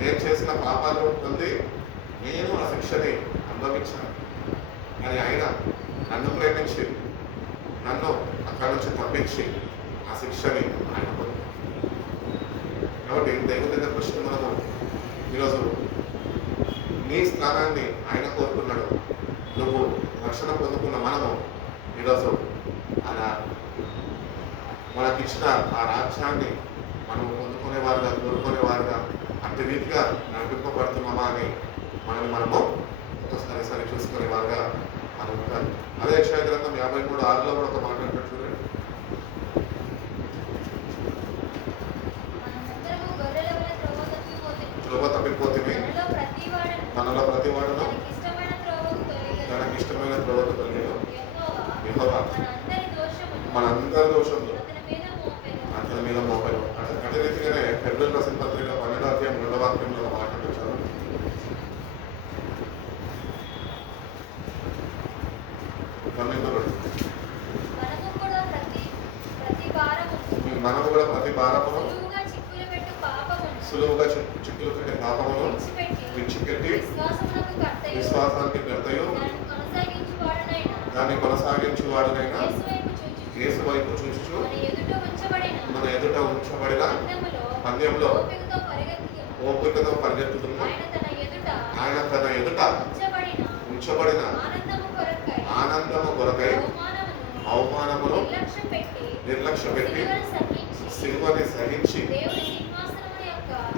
నేను చేసిన పాపాలు ఉంటుంది, నేను ఆ శిక్షని అనుభవించాను, కానీ ఆయన నన్ను ప్రేమించి నన్ను అక్కడ నుంచి తప్పించి ఆ శిక్షని ఆయన పొందాడు. కాబట్టి దేవుని దగ్గర కృష్ణ మనము ఈరోజు నీ స్థానాన్ని ఆయన కోరుకున్నాడు. నువ్వు రక్షణ పొందుకున్న మనము ఈరోజు అలా మనకిచ్చిన ఆ రాజ్యాన్ని మనం పొందుకునేవారుగా కోరుకునేవారుగా అట్టి రీతిగా నడిపింపబడుతున్నామా అని మనము ఒకసారి సరి చూసుకునేవారుగా మనం ఉంటారు. అదే యెషయా గ్రంథం 53:6లో కూడా ఒక మాట అంటాడు చూడండి. త్రోవ తప్పిపోతుంది, మనలో ప్రతివాడును తనకి ఇష్టమైన త్రోవకు తొలగెను. యెహోవా మనందరి దోషంలో అతని మీద మోపెను. అదే రీతిగానే హెబ్రీయులకు రాసిన పత్రిక 12:2 ఒక మాట వచ్చారు. మనము కూడా ప్రతి భారమును సులువుగా చిక్కులు పెట్టే పాపమును విడిచిపెట్టి విశ్వాసానికి కర్తయు దాన్ని కొనసాగించువాడునైనా యేసు వైపు చూచుచు మన ఎదుట ఉంచబడిన పందెంలో ఓపికతో పరిగెత్తుతున్న ఆయన తన ఎదుట ఉంచబడిన ఆనందము కొరకై అవమానమును నిర్లక్ష్య పెట్టి సిలువని సహించి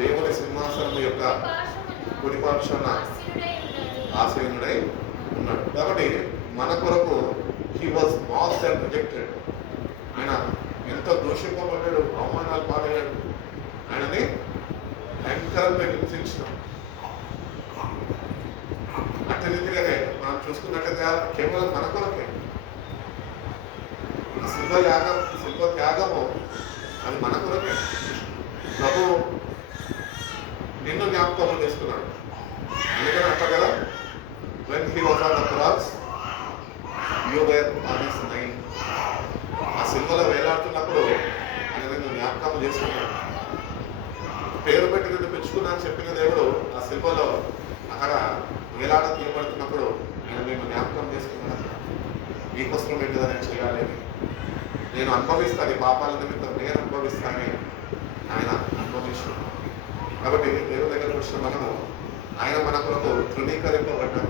దేవుని సింహాసనం యొక్క కుడిపక్షాన ఆసీనుడై ఉన్నాడు. కాబట్టి మన కొరకు he was mocked and rejected. ఆయన ఎంతో దూషింపబడ్డాడు, అవమానాలు పాలయ్యాడు. ఆయనని భయంకరంగా హింసించినాం. అట్టి రీతిగానే మనం చూసుకున్నట్లయితే కేవలం మన కొరకే శిల్వ త్యాగము అది మన కొరకే. ప్రభు నిన్ను జ్ఞాపకం చేసుకున్నాడు. అందుకని అంట కదా, when he was on the cross you were on his mind. ఆ సిల్వలో వేలాడుతున్నప్పుడు ఆయన నిన్ను జ్ఞాపకం చేసుకున్నాడు. పేరు పెట్టి నిన్ను పెంచుకున్నా అని చెప్పిన దేవుడు ఆ సిల్వలో అక్కడ వేలాడ తీయబడుతున్నప్పుడు ఆయన నేను జ్ఞాపకం చేసుకున్నాడు. నీకోసం ఏంటిదా నేను చేయాలి, నేను అనుభవిస్తాను, ఈ పాపాల నిమిత్తం నేను అనుభవిస్తానని ఆయన అనుభవించాడు. కాబట్టి దేవుని దగ్గర వచ్చిన మనము ఆయన మన కొరకు తృణీకరింపబడ్డాం,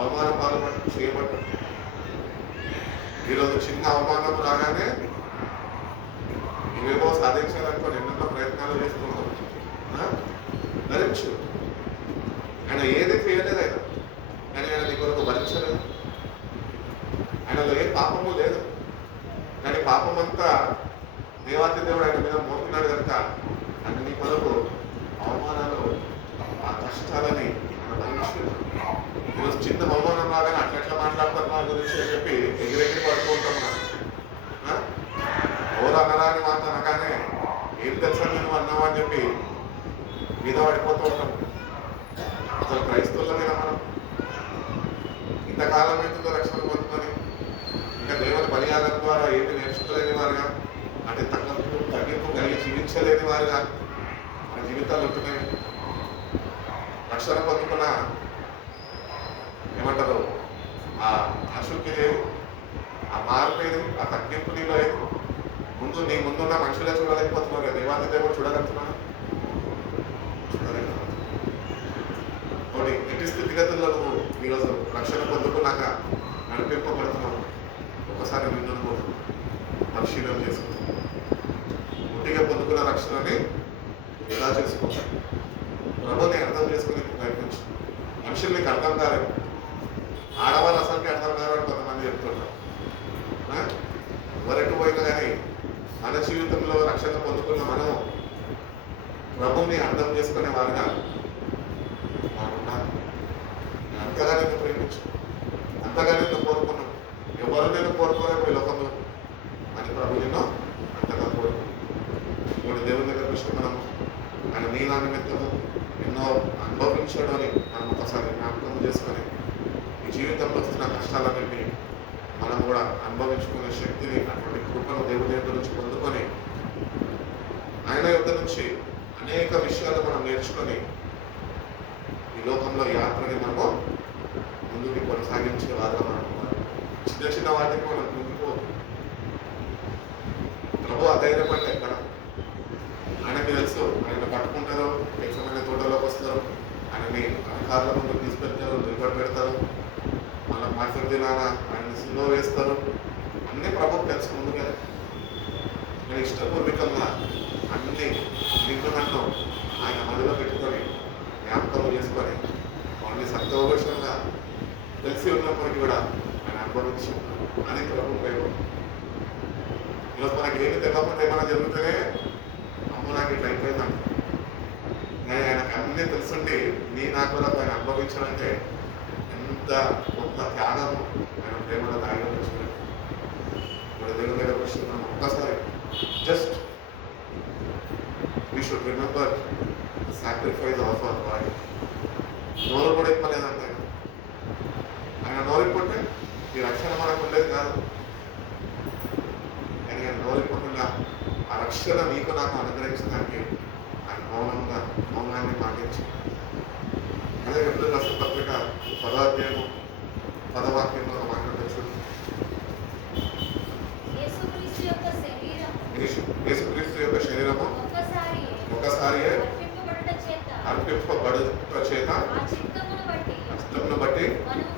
అవమాన పాల్పడ్డ చేయబడ్డాం. ఈరోజు చిన్న అవమానం రాగానే ఇవేవో సాధించాలనుకో ఎన్నెన్నో ప్రయత్నాలు చేస్తున్నాం. భరించు, ఆయన ఏది చేయలేదు ఆయన, కానీ ఆయన నీ కొరకు భరించలేదు. ఆయనలో ఏ పాపము లేదు, కానీ పాపమంతా దేవాతి దేవుడు ఆయన మీద మోపినాడు కనుక ఆయన నీ కొరకు అవమానాలు ఆ కష్టాలని ఆయన భరించుకున్నాడు. ఈరోజు చిన్న అవమానం రాగానే అట్లా మాట్లాడతారు నా గురించి అని చెప్పి ఎగిరెగిరి పడుకుంటున్నాను. ఎవరు అన్నరా అని మాట అనగానే ఏం తెలుసా నువ్వు అన్నావా అని చెప్పి మీద పడిపోతూ ఉంటాము. అసలు క్రైస్తవుల మీద మనం ఇంతకాలం ఎందుకు రక్షణ పొందుకొని ఇంకా దేవుని బలియాగం ద్వారా ఏమి నేర్చుకోలేని వారుగా అంటే తగ్గింపు కలిగి జీవించలేని వారుగా మన జీవితాలు ఉంటున్నాయి. రక్షణ పొందుకున్న ఏమంటారు ఆ అశుద్ధి లేదు, ఆ మార్పు లేదు, ఆ తగ్గింపు నీలో లేదు. ముందు నీ ముందున్న మనుషులే చూడలేకపోతున్నారు కదా, దేవాది దేవుడు చూడగలుగుతున్నాను చూడలేకపోతున్నాను. ఒకటి ఎట్టి స్థితిగతుల్లో నువ్వు ఈరోజు రక్షణ పొందుకున్నాక నడిపింపబడుతున్నావు. ఒకసారి నిన్ను నువ్వు పరిశీలన చేసుకుంటావు. ముట్టిగా పొందుకున్న రక్షణని ఎలా చేసుకోవాలి, ప్రభుని అర్థం చేసుకుని ప్రయత్నించు. మనుషులు నీకు అర్థం కాలేదు, ఆడవాళ్ళు అసలుకి అర్థం కాదని కొంతమంది చెప్తుంటారు. ఎవరెటు పోయినా కానీ మన జీవితంలో రక్షణ పొందుకున్న మనం ప్రభుని అర్థం చేసుకునే వారుగా బాగుండాలి. అంతగా నేను ప్రేమించు, అంతగా నేను కోరుకున్నాను. ఎవరు నేను కోరుకోలేము ఈ లోకంలో అని ప్రభు నిన్ను అంతగా కోరుకున్నాను. ఇప్పుడు దేవుని దగ్గర విషయం మనం ఆయన నీ నా నిమిత్తము ఎన్నో అనుభవించాడు అని మనం ఒకసారి జ్ఞాపకం చేసుకొని ఈ జీవితంలో వస్తున్న కష్టాలన్నింటినీ మనం కూడా అనుభవించుకునే శక్తిని, అటువంటి కృపను దేవుని యొక్క నుంచి పొందుకొని ఆయన యొక్క నుంచి అనేక విషయాలు మనం నేర్చుకొని ఈ లోకంలో యాత్రని మనము ముందుకు కొనసాగించే వారిగా మనం చిన్న చిన్న వాటికి మనం ముందుకు ప్రభు అధైర్యపడి ఎక్కడ ఆయనకి తెలుసు. ఆయన పట్టుకుంటారు, ఎక్సమైన తోటలోకి వస్తారు, ఆయనని అధికారుల ముందు తీసుకెళ్తారు, నిలబడి పెడతారు, మళ్ళీ మరుసటి దినాన ఆయన్ని సిలువ వేస్తారు. అన్నీ ప్రభుకు తెలుసు ముందుగా. ఆయన ఇష్టపూర్వకంగా అన్ని నిగ్రహంలో ఆయన మదిలో పెట్టుకొని జ్ఞాపకం చేసుకొని వాళ్ళని సంతోషంగా తెలిసి ఉన్నప్పటికీ కూడా ఆయన అనుభవించి అని ప్రభు ప్రేమ. ఈరోజు మనకి ఏమి తెలియకుండా ఏమైనా జరుగుతూనే అమ్మ నాకు ఇట్లా అయిపోయిందంట. నేను ఆయనకు అన్నీ తెలుసుండి నీ నాకు కూడా ఆయన అనుభవించాలంటే ఎంత గొప్ప త్యాగము ఆయన ప్రేమలో దాగి వచ్చింది. ఇప్పుడు దేవుని దగ్గర వస్తున్నాం ఒక్కసారి just we should remember sacrifice of our body. నోరు కూడా ఇప్పలేదంట ఆయన నోరు ఇప్పుంటే ఈ రక్షణ మనకు ఉండేది కాదు. ఆయన నోరు ఇప్పకుండా ఆ రక్షణ నీకు నాకు అనుగ్రహించడానికి ఆయన మౌనాన్ని పాటించి అదే ఎప్పుడు రాష్ట్ర పత్రిక 10వ అధ్యాయము 10వ వాక్యంలో మాట్లాడచ్చు. యేసుక్రీస్తు యొక్క శరీరము ఒకసారి అర్పింపబడుట చేత చిత్తమును బట్టి మనము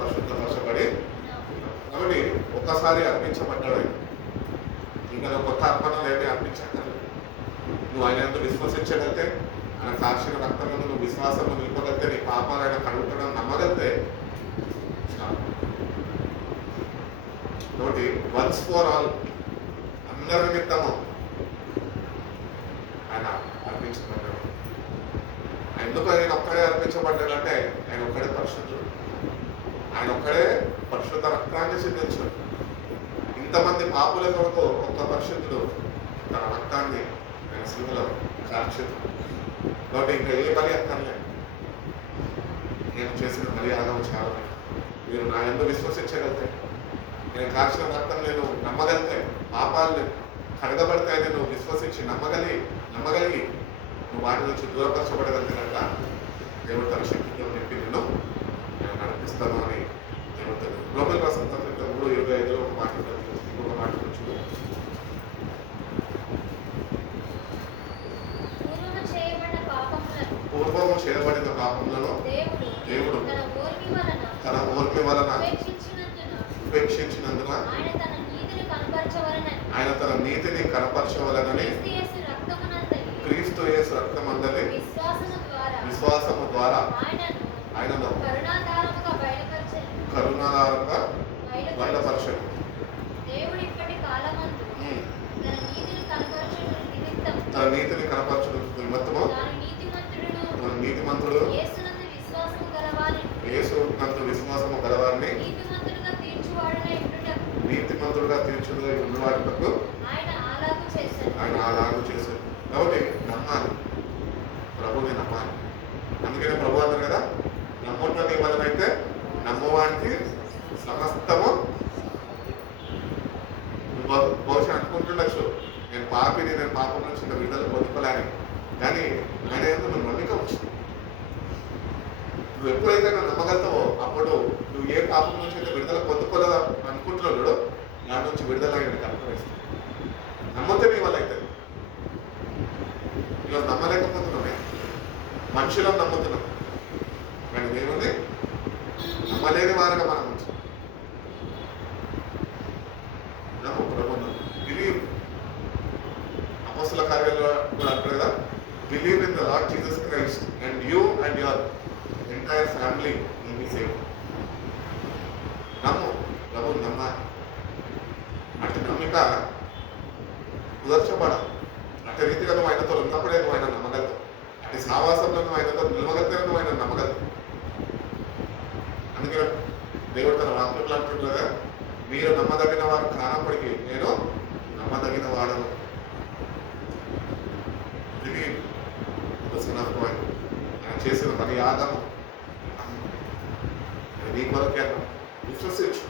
పరిశుద్ధపరచబడి కాబట్టి ఒక్కసారి అర్పించబడ్డాడు. ఇంకా నువ్వు కొత్త అర్పణలు ఏమి అర్పించగలవు. నువ్వు ఆయన ఎంతో విశ్వసించగలిగితే, ఆయన కాల్చిన రక్తంలో నువ్వు విశ్వాసంలో నిలపగలిగితే, నీ పాపాలు ఆయన కడుగుతాడని నమ్మగలిగితే కాబట్టి వన్స్ ఫర్ ఆల్ అందరి నిమిత్తము ఆయన అర్పించబడ్డాడు. ఎందుకు ఆయన ఒక్కడే అర్పించబడ్డాడంటే ఆయన ఒక్కడే పరిశుద్ధుడు. ఆయన ఒక్కడే పరిశుద్ధ రక్తాన్ని సిద్ధించాడు. ఇంతమంది పాపుల కొరకు ఒక్క పరిశుద్ధుడు తన రక్తాన్ని ఆయన శిలువలో కార్చాడు. కాబట్టి ఇంకా ఏ బలి అక్కర్లే. నేను చేసిన బలియాగం చాలా. మీరు నా యందు విశ్వసించగలిగితే, నేను కార్చిన రక్తం నేను నమ్మగలిగితే, పాపాలు కడగబడితే నేను విశ్వసించి నమ్మగలిగి నువ్వు వాటి నుంచి దూరపరచబడగలిగితే కనుక దేవుడు తన శక్తితో నింపి నేను నడిపిస్తాను అని దేవుడు. గ్లోబల్ రాసిన 3:25 ఒక మాట ఇంకొక మాట చూడు. పూర్వము చేయబడిన పాపములను దేవుడు తన ఓర్మి వలన ఉపేక్షించినందున ఆయన తన నీతిని కనపరచవలనని క్రీస్తు యేసు రక్తమందలి విశ్వాసము ద్వారా ఆయనను కరుణాధారంగా బయలుపరచను. తన నీతిని కనపరచడం నిమిత్తము నీతిమంతుడు యేసునందు విశ్వాసము గలవారిని నీతిమంతుడుగా తీర్చుడు ఉన్నవారికి ఆయన అలాగూ చేశాడు. కాబట్టి నమ్మాలి, ప్రభుని నమ్మాలి. అందుకనే ప్రభు అన్నారు కదా, నమ్ముట నీ వలనైతే నమ్మవానికి సమస్తము. బహుశా అనుకుంటుండొచ్చు, నేను పాపిని, నేను పాపం నుంచి ఇంకా విడుదల పొందుకోలేని, కానీ ఆయన ఏదో నువ్వు నమ్మిక వచ్చింది. నువ్వు ఎప్పుడైతే నన్ను నమ్మగలుగుతావో అప్పుడు నువ్వు ఏ పాపం నుంచి అయితే విడుదల పొందుకోలేదా అనుకుంటున్నాడు దాని నుంచి విడుదల కనుక్కొనిస్తావు. నమ్మితే నీ వల్ల అవుతుంది. ఈరోజు నమ్మలేకపోతున్నామే, మనుషులను నమ్ముతున్నాం కానీ దేవుని నమ్మలేని వారుగా మనం ఉంచాం. నమ్ము ప్రభుత్వం బిలీవ్. అపోస్తల కార్యాల్లో కూడా అంటారు కదా, believe in the lord Jesus Christ and you and your entire family will be save. నమ్ము, ప్రభు నమ్మాలి. అటు నమ్మిక కుదర్చబడాలి. అటు రీతిగా నువ్వు ఆయనతో ఉన్నప్పుడే నువ్వు ఆయన నమ్మగలవు. అటు సావాసంలో నువ్వు ఆయనతో నిలవగలితే నువ్వు ఆయన నమ్మగలవు. అందుకే దేవుడు తన వాక్యంలో అంటున్నారా, మీరు నమ్మదగిన వారు కానప్పటికీ నేను నమ్మదగిన వాడను. ఇది ఆయన చేసిన పని యాగము నీ కొరకే విశ్వసించు.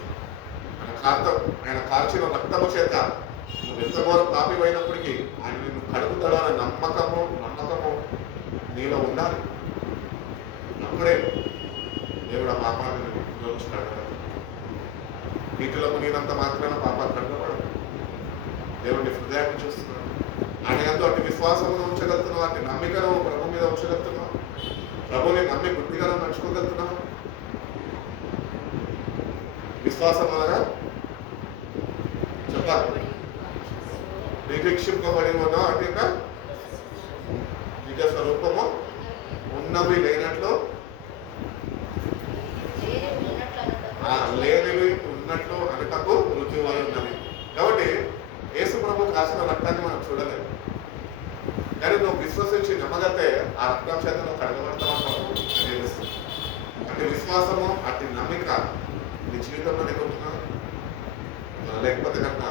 ఆయన కార్చిన రక్తము చేత నువ్వు ఎంత ఘోరం పాపిపోయినప్పటికీ ఆయన నిన్ను కడుగుతాడు అనే నమ్మకము నీలో ఉండాలి. అప్పుడే దేవుడు ఆ పాపాన్ని కడగడు. నీటిలో మునిగినంత మాత్రమే పాపాలు కడగబడదు. దేవుడిని హృదయాన్ని చూస్తున్నాడు. ఆయన ఎంతో అటు విశ్వాసమును ఉంచగలుగుతున్నావు, అటు నమ్మికను ప్రభు మీద ఉంచగలుగుతున్నావు, ప్రభుని నమ్మి గుడ్డిగా నడుచుకోగలుగుతున్నావు. విశ్వాసం అనగా చెప్పాలి, నిరీక్షింపబడి ఉన్నావు అంటే ఇంకా నిజ స్వరూపము ఉన్నవి లేనట్లు, లేనివి ఉన్నట్లు అనటకు రుజువై ఉన్నవి. కాబట్టి యేసు ప్రభు కాసిన రక్తాన్ని మనం చూడలేము, కానీ నువ్వు విశ్వసించి నమ్మగలితే ఆ రక్తం చేత నువ్వు కడగబడతావు. అటు విశ్వాసము అటు నమ్మిక నీ జీవితంలో నీకుంటున్నా, లేకపోతే కనుక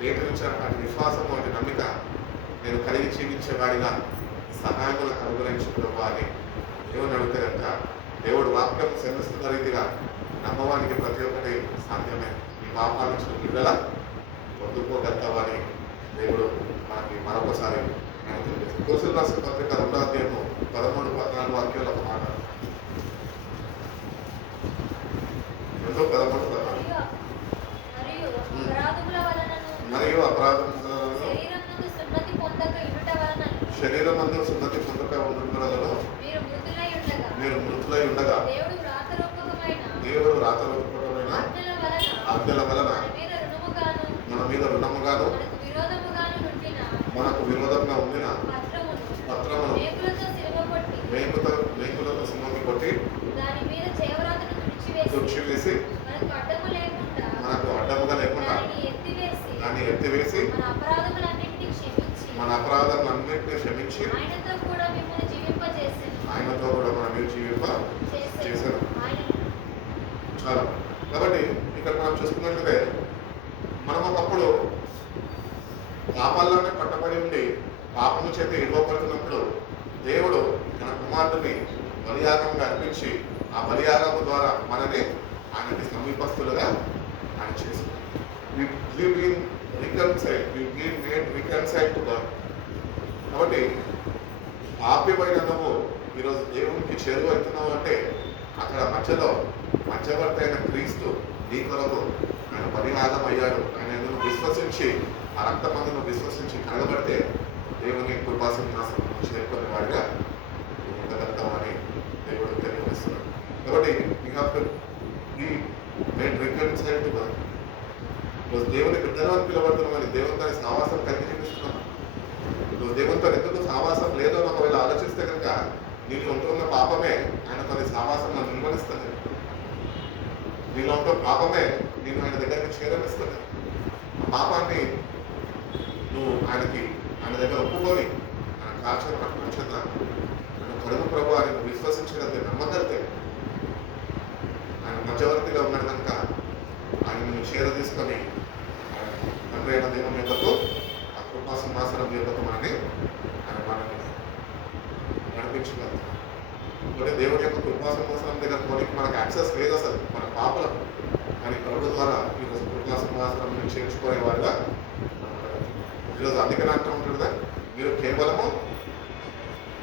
నేటి నుంచి అటు విశ్వాసము అటు నమ్మిక నేను కలిగి జీవించేవాడిగా సహాయములకు అనుగ్రహించుకున్నావా అని దేవుని అడిగితే కనుక దేవుడు వాక్యం సెలవిస్తున్న రీతిగా నమ్మవానికి ప్రతి ఒక్కటి సాధ్యమే. ఈ పాపాల నుంచి విడుదల పొందుకోగలుగుతావా అని దేవుడు మనకి మరొకసారి కోసలు రాసిన పత్రిక 2వ అధ్యాయము 13-14 వాక్యాలు ఒక మాట. 2:13 మరియు అపరాధం శరీరం అందు సున్నతి పొందక ఉండడంలో మీరు మృతులై ఉండగా దేవుడు రాతరూపమైన ఆజ్ఞల వలన మన మీద రుణముగాను మనకు విరోధంగా ఉండిన పత్రమును మేకులతో సిమ్మకి కొట్టి తుడిచివేసి మనకు అడ్డముగా లేకుండా దాన్ని ఎత్తివేసి మన అపరాధములన్నింటినీ క్షమించి ఆయనతో కూడా మనం జీవింప చేశారు. చాలా కాబట్టి ఇక్కడ మనం చూసుకున్నట్లయితే మనం ఒకప్పుడు పాపాల్లోనే పట్టబడి ఉండి పాపము చేత ఇవ్వబడుతున్నప్పుడు దేవుడు తన కుమారుడిని బలియాగంగా అర్పించి ఆ బలియాగము ద్వారా మనని ఆయనకి సమీపస్తులుగా ఆయన చేశారు. కాబట్టి పాపిపైన నువ్వు ఈరోజు దేవునికి చేరువ అవుతున్నావు అంటే అక్కడ మధ్యలో మధ్యవర్తి అయిన క్రీస్తు నీ కొరకు ఆయన బలియాగం అయ్యాడు. ఆయన నువ్వు విశ్వసించి ఆ రక్తమందును విశ్వసించి కడగబడితే దేవుని కృపాసింహాసనం చేరుకునే వాడిగా ఉండగలుగుతామని దేవుడు తెలియజేస్తున్నాడు. కాబట్టి you have to be made reconciled to God. ఈరోజు దేవుని బిడ్డలను పిలవడుతున్నామని దేవునితో సావాసం కలిగి చూపిస్తున్నాం. ఈరోజు దేవునితో ఎందుకు సావాసం లేదో ఒకవేళ ఆలోచిస్తే కనుక నీలో ఉంటున్న పాపమే ఆయన తన సావాసంలో నిర్వహిస్తుంది. నీలో ఉంటున్న పాపమే నేను ఆయన దగ్గరికి చేరనిస్తుంది. ఆ పాపాన్ని నువ్వు ఆయన దగ్గర ఒప్పుకొని ఆయన కాల్చిన రక్తం చేత ఆయన కడుగు ప్రభు ఆయన విశ్వసించగలిగితే నమ్మగలితే ఆయన మధ్యవర్తిగా ఉన్నాడు కనుక ఆయన నువ్వు చేర తీసుకొని తండ్రి అయిన దేవుని యొక్కకు ఆ కృపా సింహాసనం యొక్కకు మనల్ని నడిపించగలుగుతాం. అంటే దేవుడి యొక్క కృపా సింహాసనం దగ్గర పోనికి మనకు యాక్సెస్ లేదు అసలు మన పాపలకు, కానీ ప్రభు ద్వారా ఈరోజు కృపా సింహాసనం చేర్చుకునే వారుగా ఈరోజు అందుకని అంటూ ఉంటారు కదా, మీరు కేవలము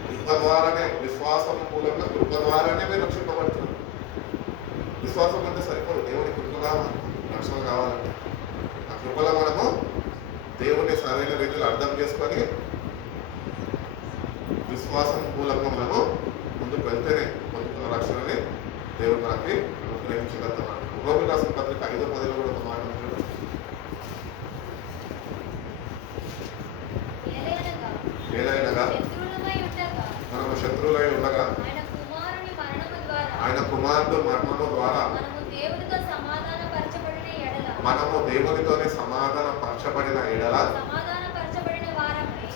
కృప ద్వారానే, విశ్వాసం మూలంగా కృప ద్వారానే మీరు రక్షింపబడుతున్నారు. విశ్వాసం అంటే సరిపోదు, దేవుని కృప కావాలి, రక్షణ కావాలంటే ఆ కృపలో మనము దేవుని సరైన రీతిలో అర్థం చేసుకొని విశ్వాసం మూలంగా మనము ముందుకు వెళ్తేనే పొందుతున్న రక్షణని దేవుడు మనకి అనుగ్రహించగలుగుతాం. రోమిలకు రాసిన పత్రిక 5:10 కూడా ఒక మాట ఉంటుంది. ఏదైనా మనము శత్రువులై ఉండగా ఆయన కుమారుడు మరణము ద్వారా మనము దేవునితోనే సమాధానపరచబడిన ఎడల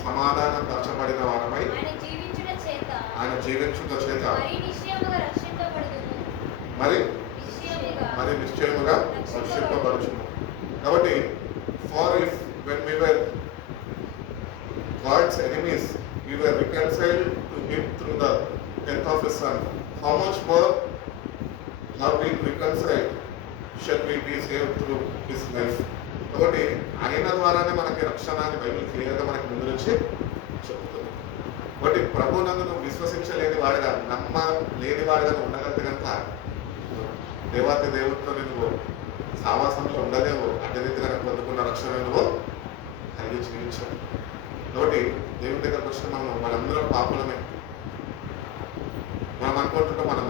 సమాధానపరచబడిన వారమై ఆయన జీవించుట చేత మరి నిశ్చయముగా రక్షింపబడుచును. కాబట్టి for if when we were God's enemies, we were reconciled to him through the death of his son, how much more have been reconciled shall we be saved through his life. కాబట్టి ఆయన ద్వారానే మనకి రక్షణ అని Bible క్లియర్గా మనకి ముందు నుంచి చెప్తుంది. కాబట్టి ప్రభువునందు నువ్వు విశ్వసించలేని వాడిగా, నమ్మలేని వాడిగా ఉండగలిగితే కనుక దేవాతి దేవుడితో నువ్వు సావాసంలో ఉండలేవు, అడ్డ రీతిగా పొందుకున్న రక్షణ నువ్వు కలిగి జీవించావు. కాబట్టి దేవుడి దగ్గరకు వచ్చిన మనందరం పాపులమే. మనం అనుకుంటుంటాం మనం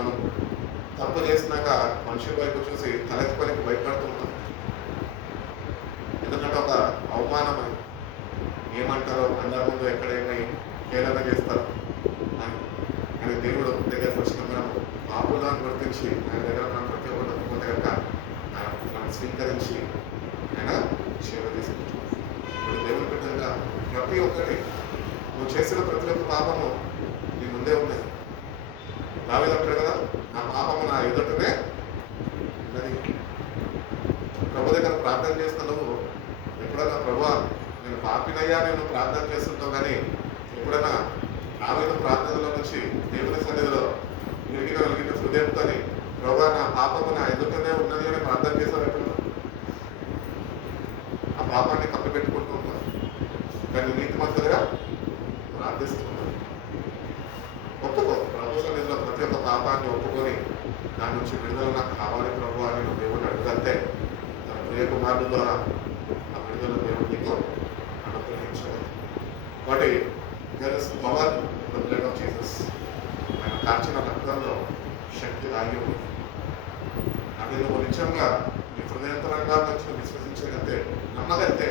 తప్పు చేసినాక మనుషుల వైపు చూసి తలెత్తుకొని భయపడుతుంటాం. ఎందుకంటే ఒక అవమానం అని, ఏమంటారో అందరి ముందు ఎక్కడైనా ఏదైనా చేస్తారు అని. కానీ దేవుడు దగ్గరకు వచ్చిన మనం పాపులను గుర్తించి ఆయన దగ్గర మనం ప్రతి ఒక్కరు ఒప్పుకుంటే కనుక మనం స్వీకరించి ఆయన సేవ తీసుకుంటాం. ఇప్పుడు దేవుని బిడ్డగా ప్రతి ఒక్కటి నువ్వు చేసిన ప్రతి ఒక్క పాపము నీ ముందే ఉన్నది. దావీదు అంటాడు కదా, నా పాపము నా ఎదుటనే ఉన్నది. ప్రభు దగ్గర ప్రార్థన చేస్తున్నావు. ఎప్పుడైనా ప్రభువా నేను పాపినయ్యా నేను ప్రార్థన చేస్తుంటావు, కానీ ఎప్పుడైనా దావీదు ప్రార్థనలో నుంచి దేవుని సన్నిధిలో వెలిగిన హృదయంతో ప్రభువా నా పాపము నా ఎదుటనే ఉన్నది అని ప్రార్థన చేశారు. ఎప్పుడు ఆ పాపాన్ని కప్పిపెట్టుకుంటూ ఉంటారు, కానీ నీతిమంతులుగా ప్రార్థిస్తున్నారు. ఒప్పుకో, ప్రభు సన్నిధిలో ప్రతి ఒక్క పాపాన్ని ఒప్పుకొని దాని నుంచి విడుదల నాకు కావాలి ప్రభు అని నువ్వు దేవుడిని అడగలితే తన ప్రియ కుమారుడు ద్వారా ఆ విడుదల దేవుడు నీకు అనుగ్రహించాలి. కాబట్టి there is power in the blood of Jesus. ఆయన కార్చిన రక్తంలో శక్తి దాగి ఉంది. అది నువ్వు నిజంగా నీ హృదయంతరంగా నుంచి విశ్వసించగలితే, నమ్మగలితే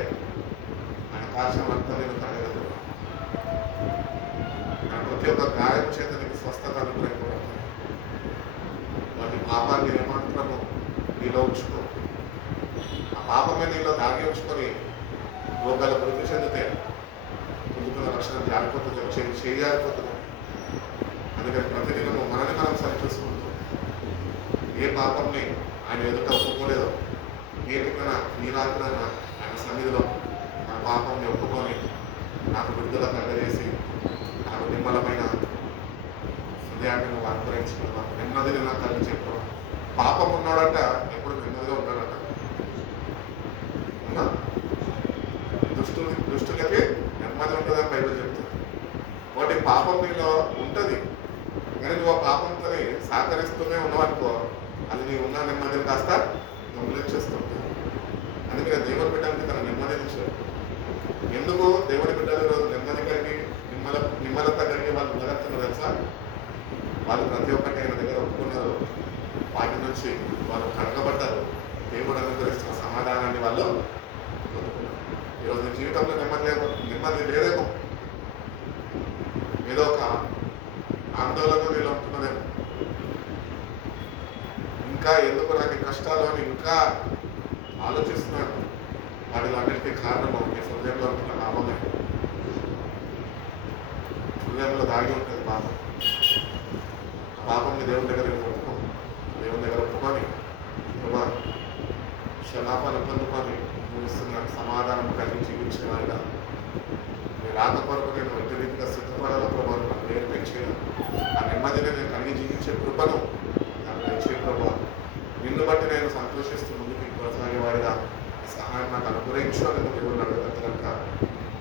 ఆయన కార్చిన రక్తం నేను కడగలుగుతాను. ఆయన ప్రతి ఒక్క గాయం చేత నీకు స్వస్థత అనుగ్రహించబడుతుంది. వాటి పాపాన్ని ఏమాత్రము నీలో ఉంచుకో. ఆ పాపమే నీలో దాగి ఉంచుకొని రోగాల వృద్ధి చెందితే ముందుకున్న రక్షణ జారిపోతుంది, చేయాలిపోతుంది. అందుకని ప్రతిదినము మనని మనం సరిచూసుకుంటూ ఏ పాపంని ఆయన ఎదుట ఒప్పుకోలేదో, ఏ దిక్కున ఈ రాత్రి ఆయన సన్నిధిలో నా పాపంని ఒప్పుకొని నాకు విడుదల కలగజేసి నాకు నిమ్మలమైన హృదయాన్ని నువ్వు అనుగ్రహించుకున్నావు, నెమ్మదిని నాకు కలిగి చెప్పావు. పాపం ఉన్నాడంట ఎప్పుడు నెమ్మదిగా ఉన్నాడట. దుష్టులకి నెమ్మది ఉంటుందని బైబిల్ చెప్తుంది. వాటి పాపం నీలో ఉంటుంది, కానీ నువ్వు ఆ పాపంతో సహకరిస్తూనే ఉన్నావనుకో, అది నీ ఉన్న నెమ్మదిని కాస్త దొంగిలించేస్తుంది. అందుకే దేవుని బిడ్డలకి తన నెమ్మదించాడు. ఎందుకు దేవుని బిడ్డలు ఈరోజు నెమ్మది కలిగి నిమ్మలత కలిగి వాళ్ళు ఉండగలుగుతున్నారు తెలుసా? వాళ్ళు ప్రతి ఒక్కటి ఆయన దగ్గర ఒప్పుకున్నారు, వాటి నుంచి వాళ్ళు కడగబడ్డారు, దేవుడు అనుగ్రహిస్తున్న సమాధానాన్ని వాళ్ళు పొందుకున్నారు. ఈరోజు నీ జీవితంలో నెమ్మది లేదేమో, ఏదో ఒక ఆందోళన నీలో ఉంటున్నదేమో, ఇంకా ఎందుకు నాకు కష్టాలు అని ఇంకా ఆలోచిస్తున్నాను. వాటిలో అన్నిటికీ కారణము నీ హృదయంలో ఉంటున్న పాపమే. హృదయంలో దాగి ఉంటుంది పాపం. పాపంని దేవుని దగ్గర ఒప్పుకొని క్షమాపణ పొందుకొని నువ్వు ఇస్తున్న సమాధానం కలిగి జీవించేవాడిగా నీ రాక కొరకు నేను ఎట్టి రీతిగా సిద్ధపడాలో ప్రభావం నాకు నేర్పించే ఆ నెమ్మదిని నేను కలిగి జీవించే కృపను నాకు తెచ్చే ప్రభావం. నిన్ను బట్టి నేను సంతోషిస్తూ ముందుకు కొనసాగేవాడిగా ఈ సహాయం నాకు అనుగ్రహించు అని దేవుడిని అడగదు కనుక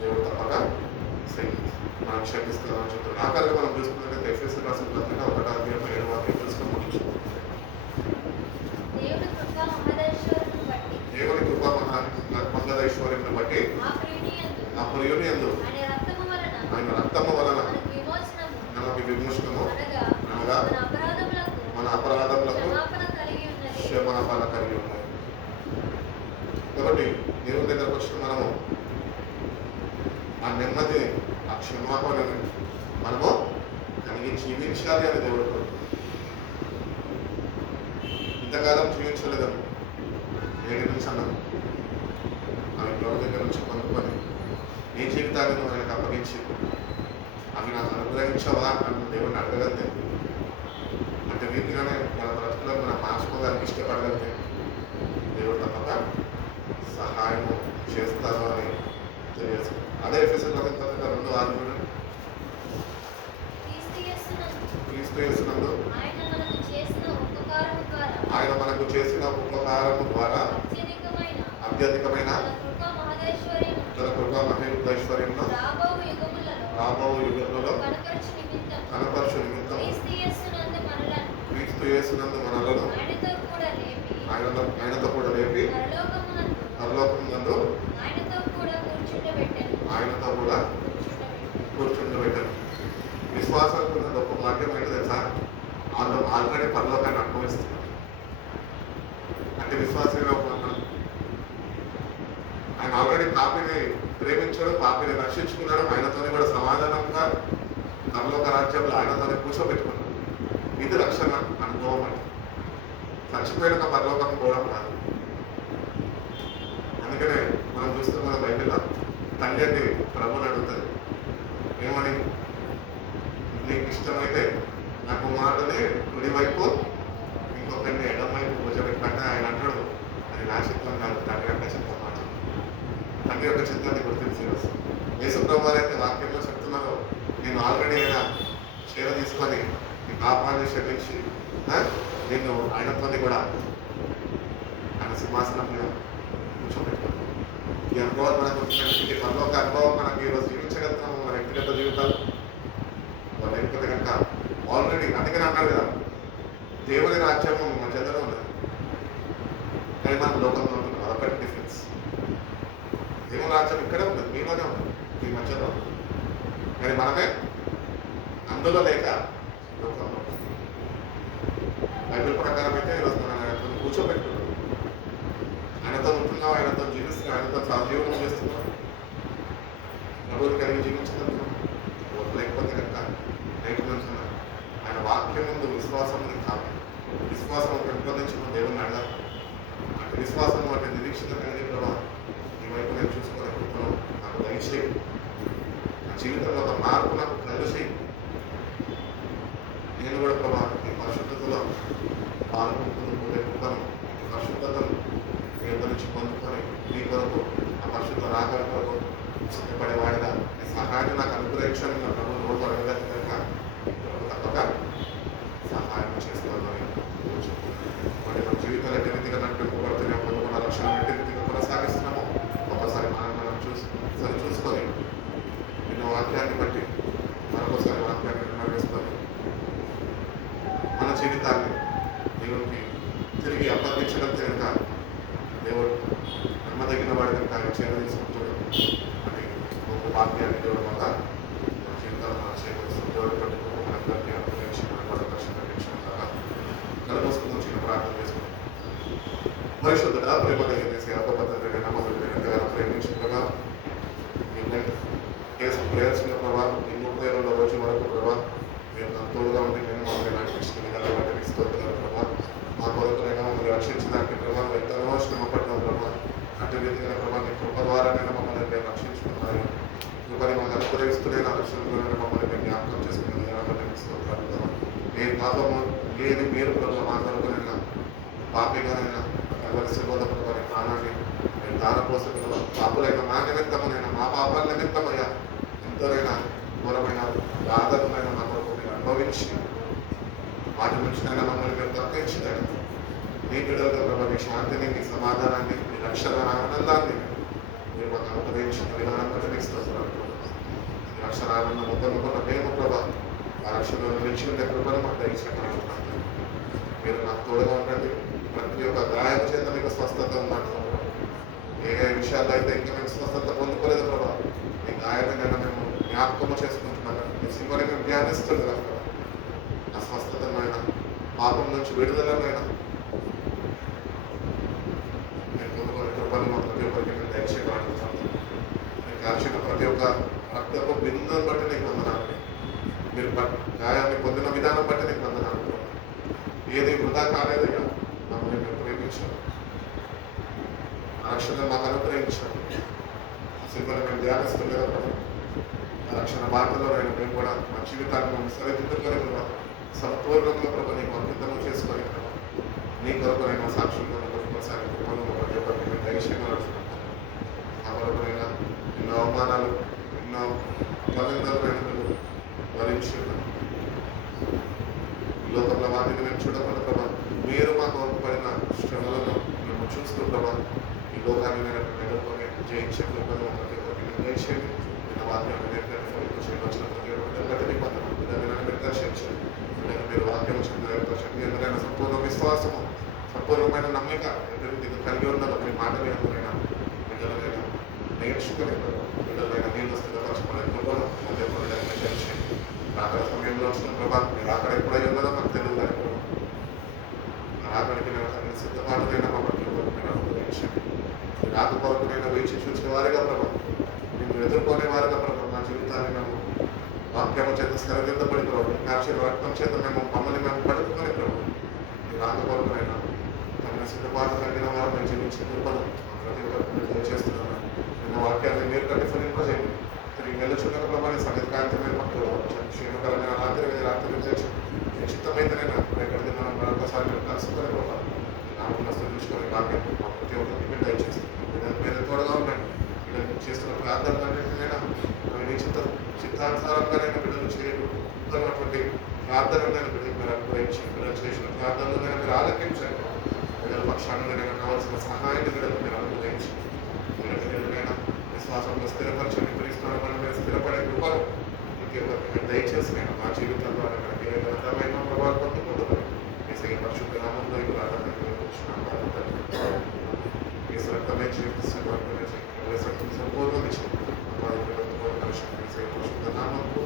దేవుడు తప్పక మనం క్షమిస్తున్నామని చెప్తారు. ఆఖరిగా మనం చూసుకున్నట్లయితే ఎఫెసీయులకు రాసిన పత్రిక 1:7 తెలుసుకోవచ్చు. దేవుని కృపా మహదైశ్వర్యమును బట్టి ఆ ప్రియుని యందు ఆయన రక్తము వలన మనకి విమోచనము అనగా మన అపరాధములకు క్షమాపణ కలిగి ఉన్నాయి. కాబట్టి దేవుని దగ్గరకు వచ్చిన మనము ఆ నెమ్మది, ఆ క్షమాపణని మనము కలిగి జీవించాలి అని దేవుడు కోరుతున్నాడు. ఇంతకాలం జీవించలేదను నేటి నుంచి అన్నాను. అవి ప్రభు దగ్గర నుంచి కొనుక్కొని నీ జీవితాన్ని నువ్వు ఆయనకు అప్పగించి అవి నాకు అనుగ్రహించవా అని దేవుడిని అడగగలితే, అంటే వీటిగానే మన బ్రతుకులను మనం మార్చుకోవడానికి ఇష్టపడగలితే దేవుడు తప్పక సహాయం చేస్తాను అని తెలియజేస్తుంది. అదే ఎఫెసీయులకు రాసిన పత్రిక 2:6 చూడండి. క్రీస్తు యేసునందు ఆయన మనకు చేసిన ఉపకారము ద్వారా అత్యధికమైన తన కృపా మహేశ్వర్యంలో రాబో యుగములలో కనపరచు నిమిత్తం క్రీస్తు యేసునందు మనలను ఆయనతో కూడా లేపి పరలోకమునందు ఆయనతో కూడా కూర్చుండబెట్టారు. విశ్వాసానికి ఉన్న గొప్ప భాగ్యం ఏంటో తెలుసా? వాళ్ళు ఆల్రెడీ పరలోకాన్ని అనుభవిస్తున్నారు. అంటే విశ్వాసంగా ఉన్నాం. ఆయన ఆల్రెడీ పాపిని ప్రేమించాడు, పాపిని రక్షించుకున్నాడు, ఆయనతోనే కూడా సమాధానంగా పరలోక రాజ్యంలో ఆయనతోనే కూర్చోబెట్టుకున్నాడు. ఇది రక్షణ అనుభవం. అంటే చచ్చిపోయిన పరలోకం పోవడం కాదు. అందుకనే మనం చూస్తున్న బైబిల్లో తల్లి అంటే ప్రభుని అడుగుతుంది ఏమని, నీకు ఇష్టమైతే నా కుమారుడిని కుడి వైపు ఇంకొకరిని ఎడం వైపు కూర్చోబెట్టుకుంటే ఆయన అంటాడు, అది నా చిత్తం కాదు, తండ్రి యొక్క చిత్తం మాట. తండ్రి యొక్క చిత్తాన్ని గుర్తించి యేసు ప్రభు అయితే వాక్యంలో చెప్తున్నారు, నేను ఆల్రెడీ ఆయన చీర తీసుకొని నీ పాపాన్ని క్షమించి నిన్ను ఆయనతోని కూడా ఆయన సింహాసనం మీద కూర్చోబెట్టుకున్నాను. ఈ అనుభవాలు మనకు వచ్చినటువంటి పరలోక అనుభవం మనకి ఈరోజు జీవించగలుగుతాము. మన వ్యక్తిగత జీవితాలు లేకపోతే కనుక ఆల్రెడీ అందుకని అన్నారు కదా, దేవుని రాజ్యం మన చేతలో ఉన్నది, కానీ మనం లోకంలో ఉంటున్నాం. అదొకటి డిఫరెన్స్. దేవుని రాజ్యం ఇక్కడే ఉంటుంది, మీలోనే ఉంటుంది, మీ మధ్యలో ఉంటుంది, కానీ మనమే అందులో లేక లోకంలో ఉంటుంది. బైబిల్ ప్రకారం అయితే ఈరోజు మనం ఆయనతో కూర్చోబెట్టుకున్నాం, ఆయనతో ఉంటున్నాం, ఆయనతో జీవిస్తున్నాం, ఆయనతో సహజీవనం చేస్తున్నాం, ప్రభువుని కలిగి జీవించగలుగుతున్నాం. లేకపోతే కనుక నేటి నుంచి ఆయన వాక్యం ముందు విశ్వాసం కాదు, విశ్వాసం పెంపొందించుకున్న దేవుని అడగాలి. అంటే విశ్వాసం అంటే నిరీక్షణ కలిగి ప్రభావం ఈ వైపు నేను చూసుకునే కృపను నాకు దయచేయి, నా జీవితంలో ఒక మార్పు నాకు కలిసి నేను కూడా ప్రభావం ఈ పరిశుద్ధతలో పాల్గొంటున్న కృపను, ఈ పరిశుద్ధతను మీ యొక్క నుంచి పొందుకొని మీ కొరకు ఆ పరిశుద్ధ రాగల కొరకు సిద్ధపడేవాడిగా ఈ సహాయాన్ని నాకు అనుగ్రహించని నా ప్రభు నోటు అడగలేదు కనుక ప్రభు తప్పక సహాయం చేస్తానని మరి మన జీవితాలు ఎట్టి రీతిగా నడిపింపబడుతున్నాయో, మన రక్షణ ఎట్టి రీతిగా కొనసాగిస్తున్నామో ఒకసారి మనం చూసుకొని ఎన్నో వాక్యాన్ని బట్టి మరొకసారి వాక్యాన్ని నిర్ణయిస్తుంది. మన జీవితాన్ని దేవుడికి తిరిగి అప్పగించగలిగితే కనుక దేవుడు నమ్మదగిన వాడి కనుక ఆయన చేర తీసుకుంటాడు అని ఒక వాక్యాన్ని దేవుడు వల్ల మన జీవితాలు మనం చేయవలసిన దేవుడు పట్టుకుని మనందరికీ అనుగ్రహించి మన పరదర్శన ద్వారా కలబోసుకుందాం. చిన్న ప్రార్థన చేసుకుంటాం. పరిశుద్ధుడా, ప్రేమ కలిగిన సేవపద్ధతి నమ్మకం ఎంతగానో ప్రేమించుకుంటగా ప్రేయర్చిన ప్రభావం ఈ 32వ రోజు వరకు ప్రభావం మీరు నాకు తోడుగా ఉండి నేను మమ్మల్ని నడిపించిన విధాలు వాటిని ఇస్తున్నారు ప్రభావం. మా కొరకునైనా మమ్మల్ని రక్షించడానికి ప్రభావం ఎంతనో శ్రమపడ్డాం ప్రభావం. అటు రీతిగా ప్రభావం నీ కృప ద్వారానైనా మమ్మల్ని నేను రక్షించుకున్నాను. కృపని మాకు అనుగ్రహిస్తూనే నా రక్షణలోనైనా మమ్మల్ని నేను జ్ఞాపకం చేసుకున్న విధానాన్ని ఇస్తున్నారు ప్రభావం. ఏ పాపము ఏది మీరు ప్రభావం మా కొరకునైనా పాపిగానైనా ఎవరి శివద ప్రభావం ప్రాణాన్ని నేను దారపోసిన పాపులైన మా నిమిత్తమునైనా మా పాపాల నిమిత్తమయ్యా ఎంతైనా ఘోరమైన బాధలైనా నా కొరకు మీరు అనుభవించి వాటి నుంచి నైనా మమ్మల్ని మీరు తప్పించలేదు. నీ బిడ్డలతో ప్రభావ నీ శాంతిని, నీ సమాధానాన్ని, నీ రక్షణ ఆనందాన్ని మీరు మాకు అనుగ్రహించిన విధానం బట్టి మీకు స్తోత్రాలు ప్రభా. ఈ రక్షణాలను మొదలుకున్న మేము ప్రభా ఆ రక్షణలో నిలిచిన కృపను మాకు దయచేయమని మీరు నాకు తోడుగా ఉండండి. ప్రతి ఒక్క గాయం చేత మీకు స్వస్థత ఉందంటున్నాం. ఏ విషయాల్లో అయితే ఇంకా మేము స్వస్థత పొందుకోలేదు ప్రభా, మీ గాయాలైనా మేము జ్ఞాపకము చేసుకుంటున్నాం. మీ సింహని మేము ధ్యానిస్తుండగా ప్రభా ఆ స్వస్థతమైన పాపం నుంచి విడుదలమైన నేను పొందుకునే కృపను మా ప్రతి ఒక్కరికి మేము దయచేయమని నేను కాల్చిన ప్రతి ఒక్క రక్తపు బిందును బట్టి నీకు వందనాలు. మీరు గాయాన్ని పొందిన విధానం బట్టి నీకు వందనాలు. ఏది వృధా కాలేదయ్యా, మమ్మల్ని మేము ప్రేమించారు, ఆ రక్షణ మాకు అనుగ్రహించారు. సినిమాని మేము ధ్యానిస్తుండగా ప్రభా ఆ రక్షణ బాటలో మేము కూడా మా జీవితాన్ని మేము సరిదిద్దుకొని ప్రభా సంపూర్ణంగా ప్రభా నీకు అంకితము చేసుకొని ప్రభా నీ కొరకు నేను సాక్షులుగా కొనసాగి కృపను ప్రతి ఒక్కరికి మేము దయచేయమని అడుగుతున్నాను. ఆ కొరకునైనా ఎన్నో అవమానాలు ఎన్నో నిందలైన మీరు భరించి లోకంలో వాటిని మేము చూడకుండా ప్రభా మీరు మాకు ఓర్పడిన శ్రమలను మేము చూస్తూ ప్రభా ఈ లోకాన్ని నేను ఎదుర్కొని జయించే కృపను ప్రతి ఒక్కరికి మేము దయచేయండి. నిన్న వాక్యాన్ని వచ్చిన ప్రతి ఒక్కటి మీరు దర్శించండి. మీరు వాక్యం వచ్చిన ఎందుకైనా సంపూర్ణ విశ్వాసము సంపూర్ణమైన నమ్మిక ఎవరికి కలిగి ఉన్నదో మీ మాటలు ఎవరైనా బిడ్డలైనా నేర్చుకుని బిడ్డలైనా నీళ్ళు స్థిరపరచుకునే కృపను మధ్య దర్శించండి. అక్కడ సమయంలో వచ్చిన ప్రభా మీరు అక్కడ ఎప్పుడై ఉన్నదో నాకు తెలియదు కానీ అక్కడికి నేను సిద్ధపాటునైనా మా పట్ల మీరు అనుగ్రహించండి. రాక కొరకునైనా వేచి చూసే వారిగా ప్రభా మేము ఎదుర్కొనే వారిగా ప్రభా మా జీవితాన్ని మేము వాక్యము చేత స్థిరదిద్దబడి ప్రభు కాల్చిన రక్తం చేత మమ్మల్ని మేము పడుకునే ప్రభు మీ రాక కొరకునైనా తగిన సిద్ధపాటు కలిగిన వారు మేము జీవించే కృపను ప్రతి ఒక్కరికి చేస్తున్నాను. నిన్న వాక్యాన్ని మీరు కట్టి ఫలింపజేయండి. తిరిగి వెళ్ళుచున్న ప్రభాని సంగతి కాంతిమైన పక్కన క్షేమకరమైన రాత్రి చేసి నిశ్చితమైతే నేను ఎక్కడికి మనం మరొకసారి మేము కలుసుకొని ప్రభావ నామం స్థితించుకొని వాక్యం ప్రతి ఒక్కరికి మీరు దయచేస్తున్నాను. మీరు తోడుగా ఉండండి. బిడ్డలు చేస్తున్న ప్రార్థనలన్నింటినైనా నీ చిత్తానుసారంగానైనా బిడ్డలు చేయగలుగుతున్నటువంటి ప్రార్థనలైనా బిడ్డలు మీరు అనుగ్రహించి బిడ్డలు చేసిన ప్రార్థనలైనా మీరు ఆలకించండి. బిడ్డల పక్షానైనా కావాల్సిన సహాయాన్ని బిడ్డలు మీరు అనుగ్రహించి బిడ్డలైనా విశ్వాసంలో స్థిరపరచండి. క్రీస్తున్న పనుల మీద స్థిరపడే కృపను ప్రతి ఒక్కరికి మీరు దయచేసి నేను మా జీవితంలో ఘనమైన ప్రభావం పొందుకుంటున్నాను. ఈ పరిశుద్ధ నామంలో ఈ ప్రార్థన రక్తమే జీవితం సంపూర్ణ పరిశుద్ధ నామంలో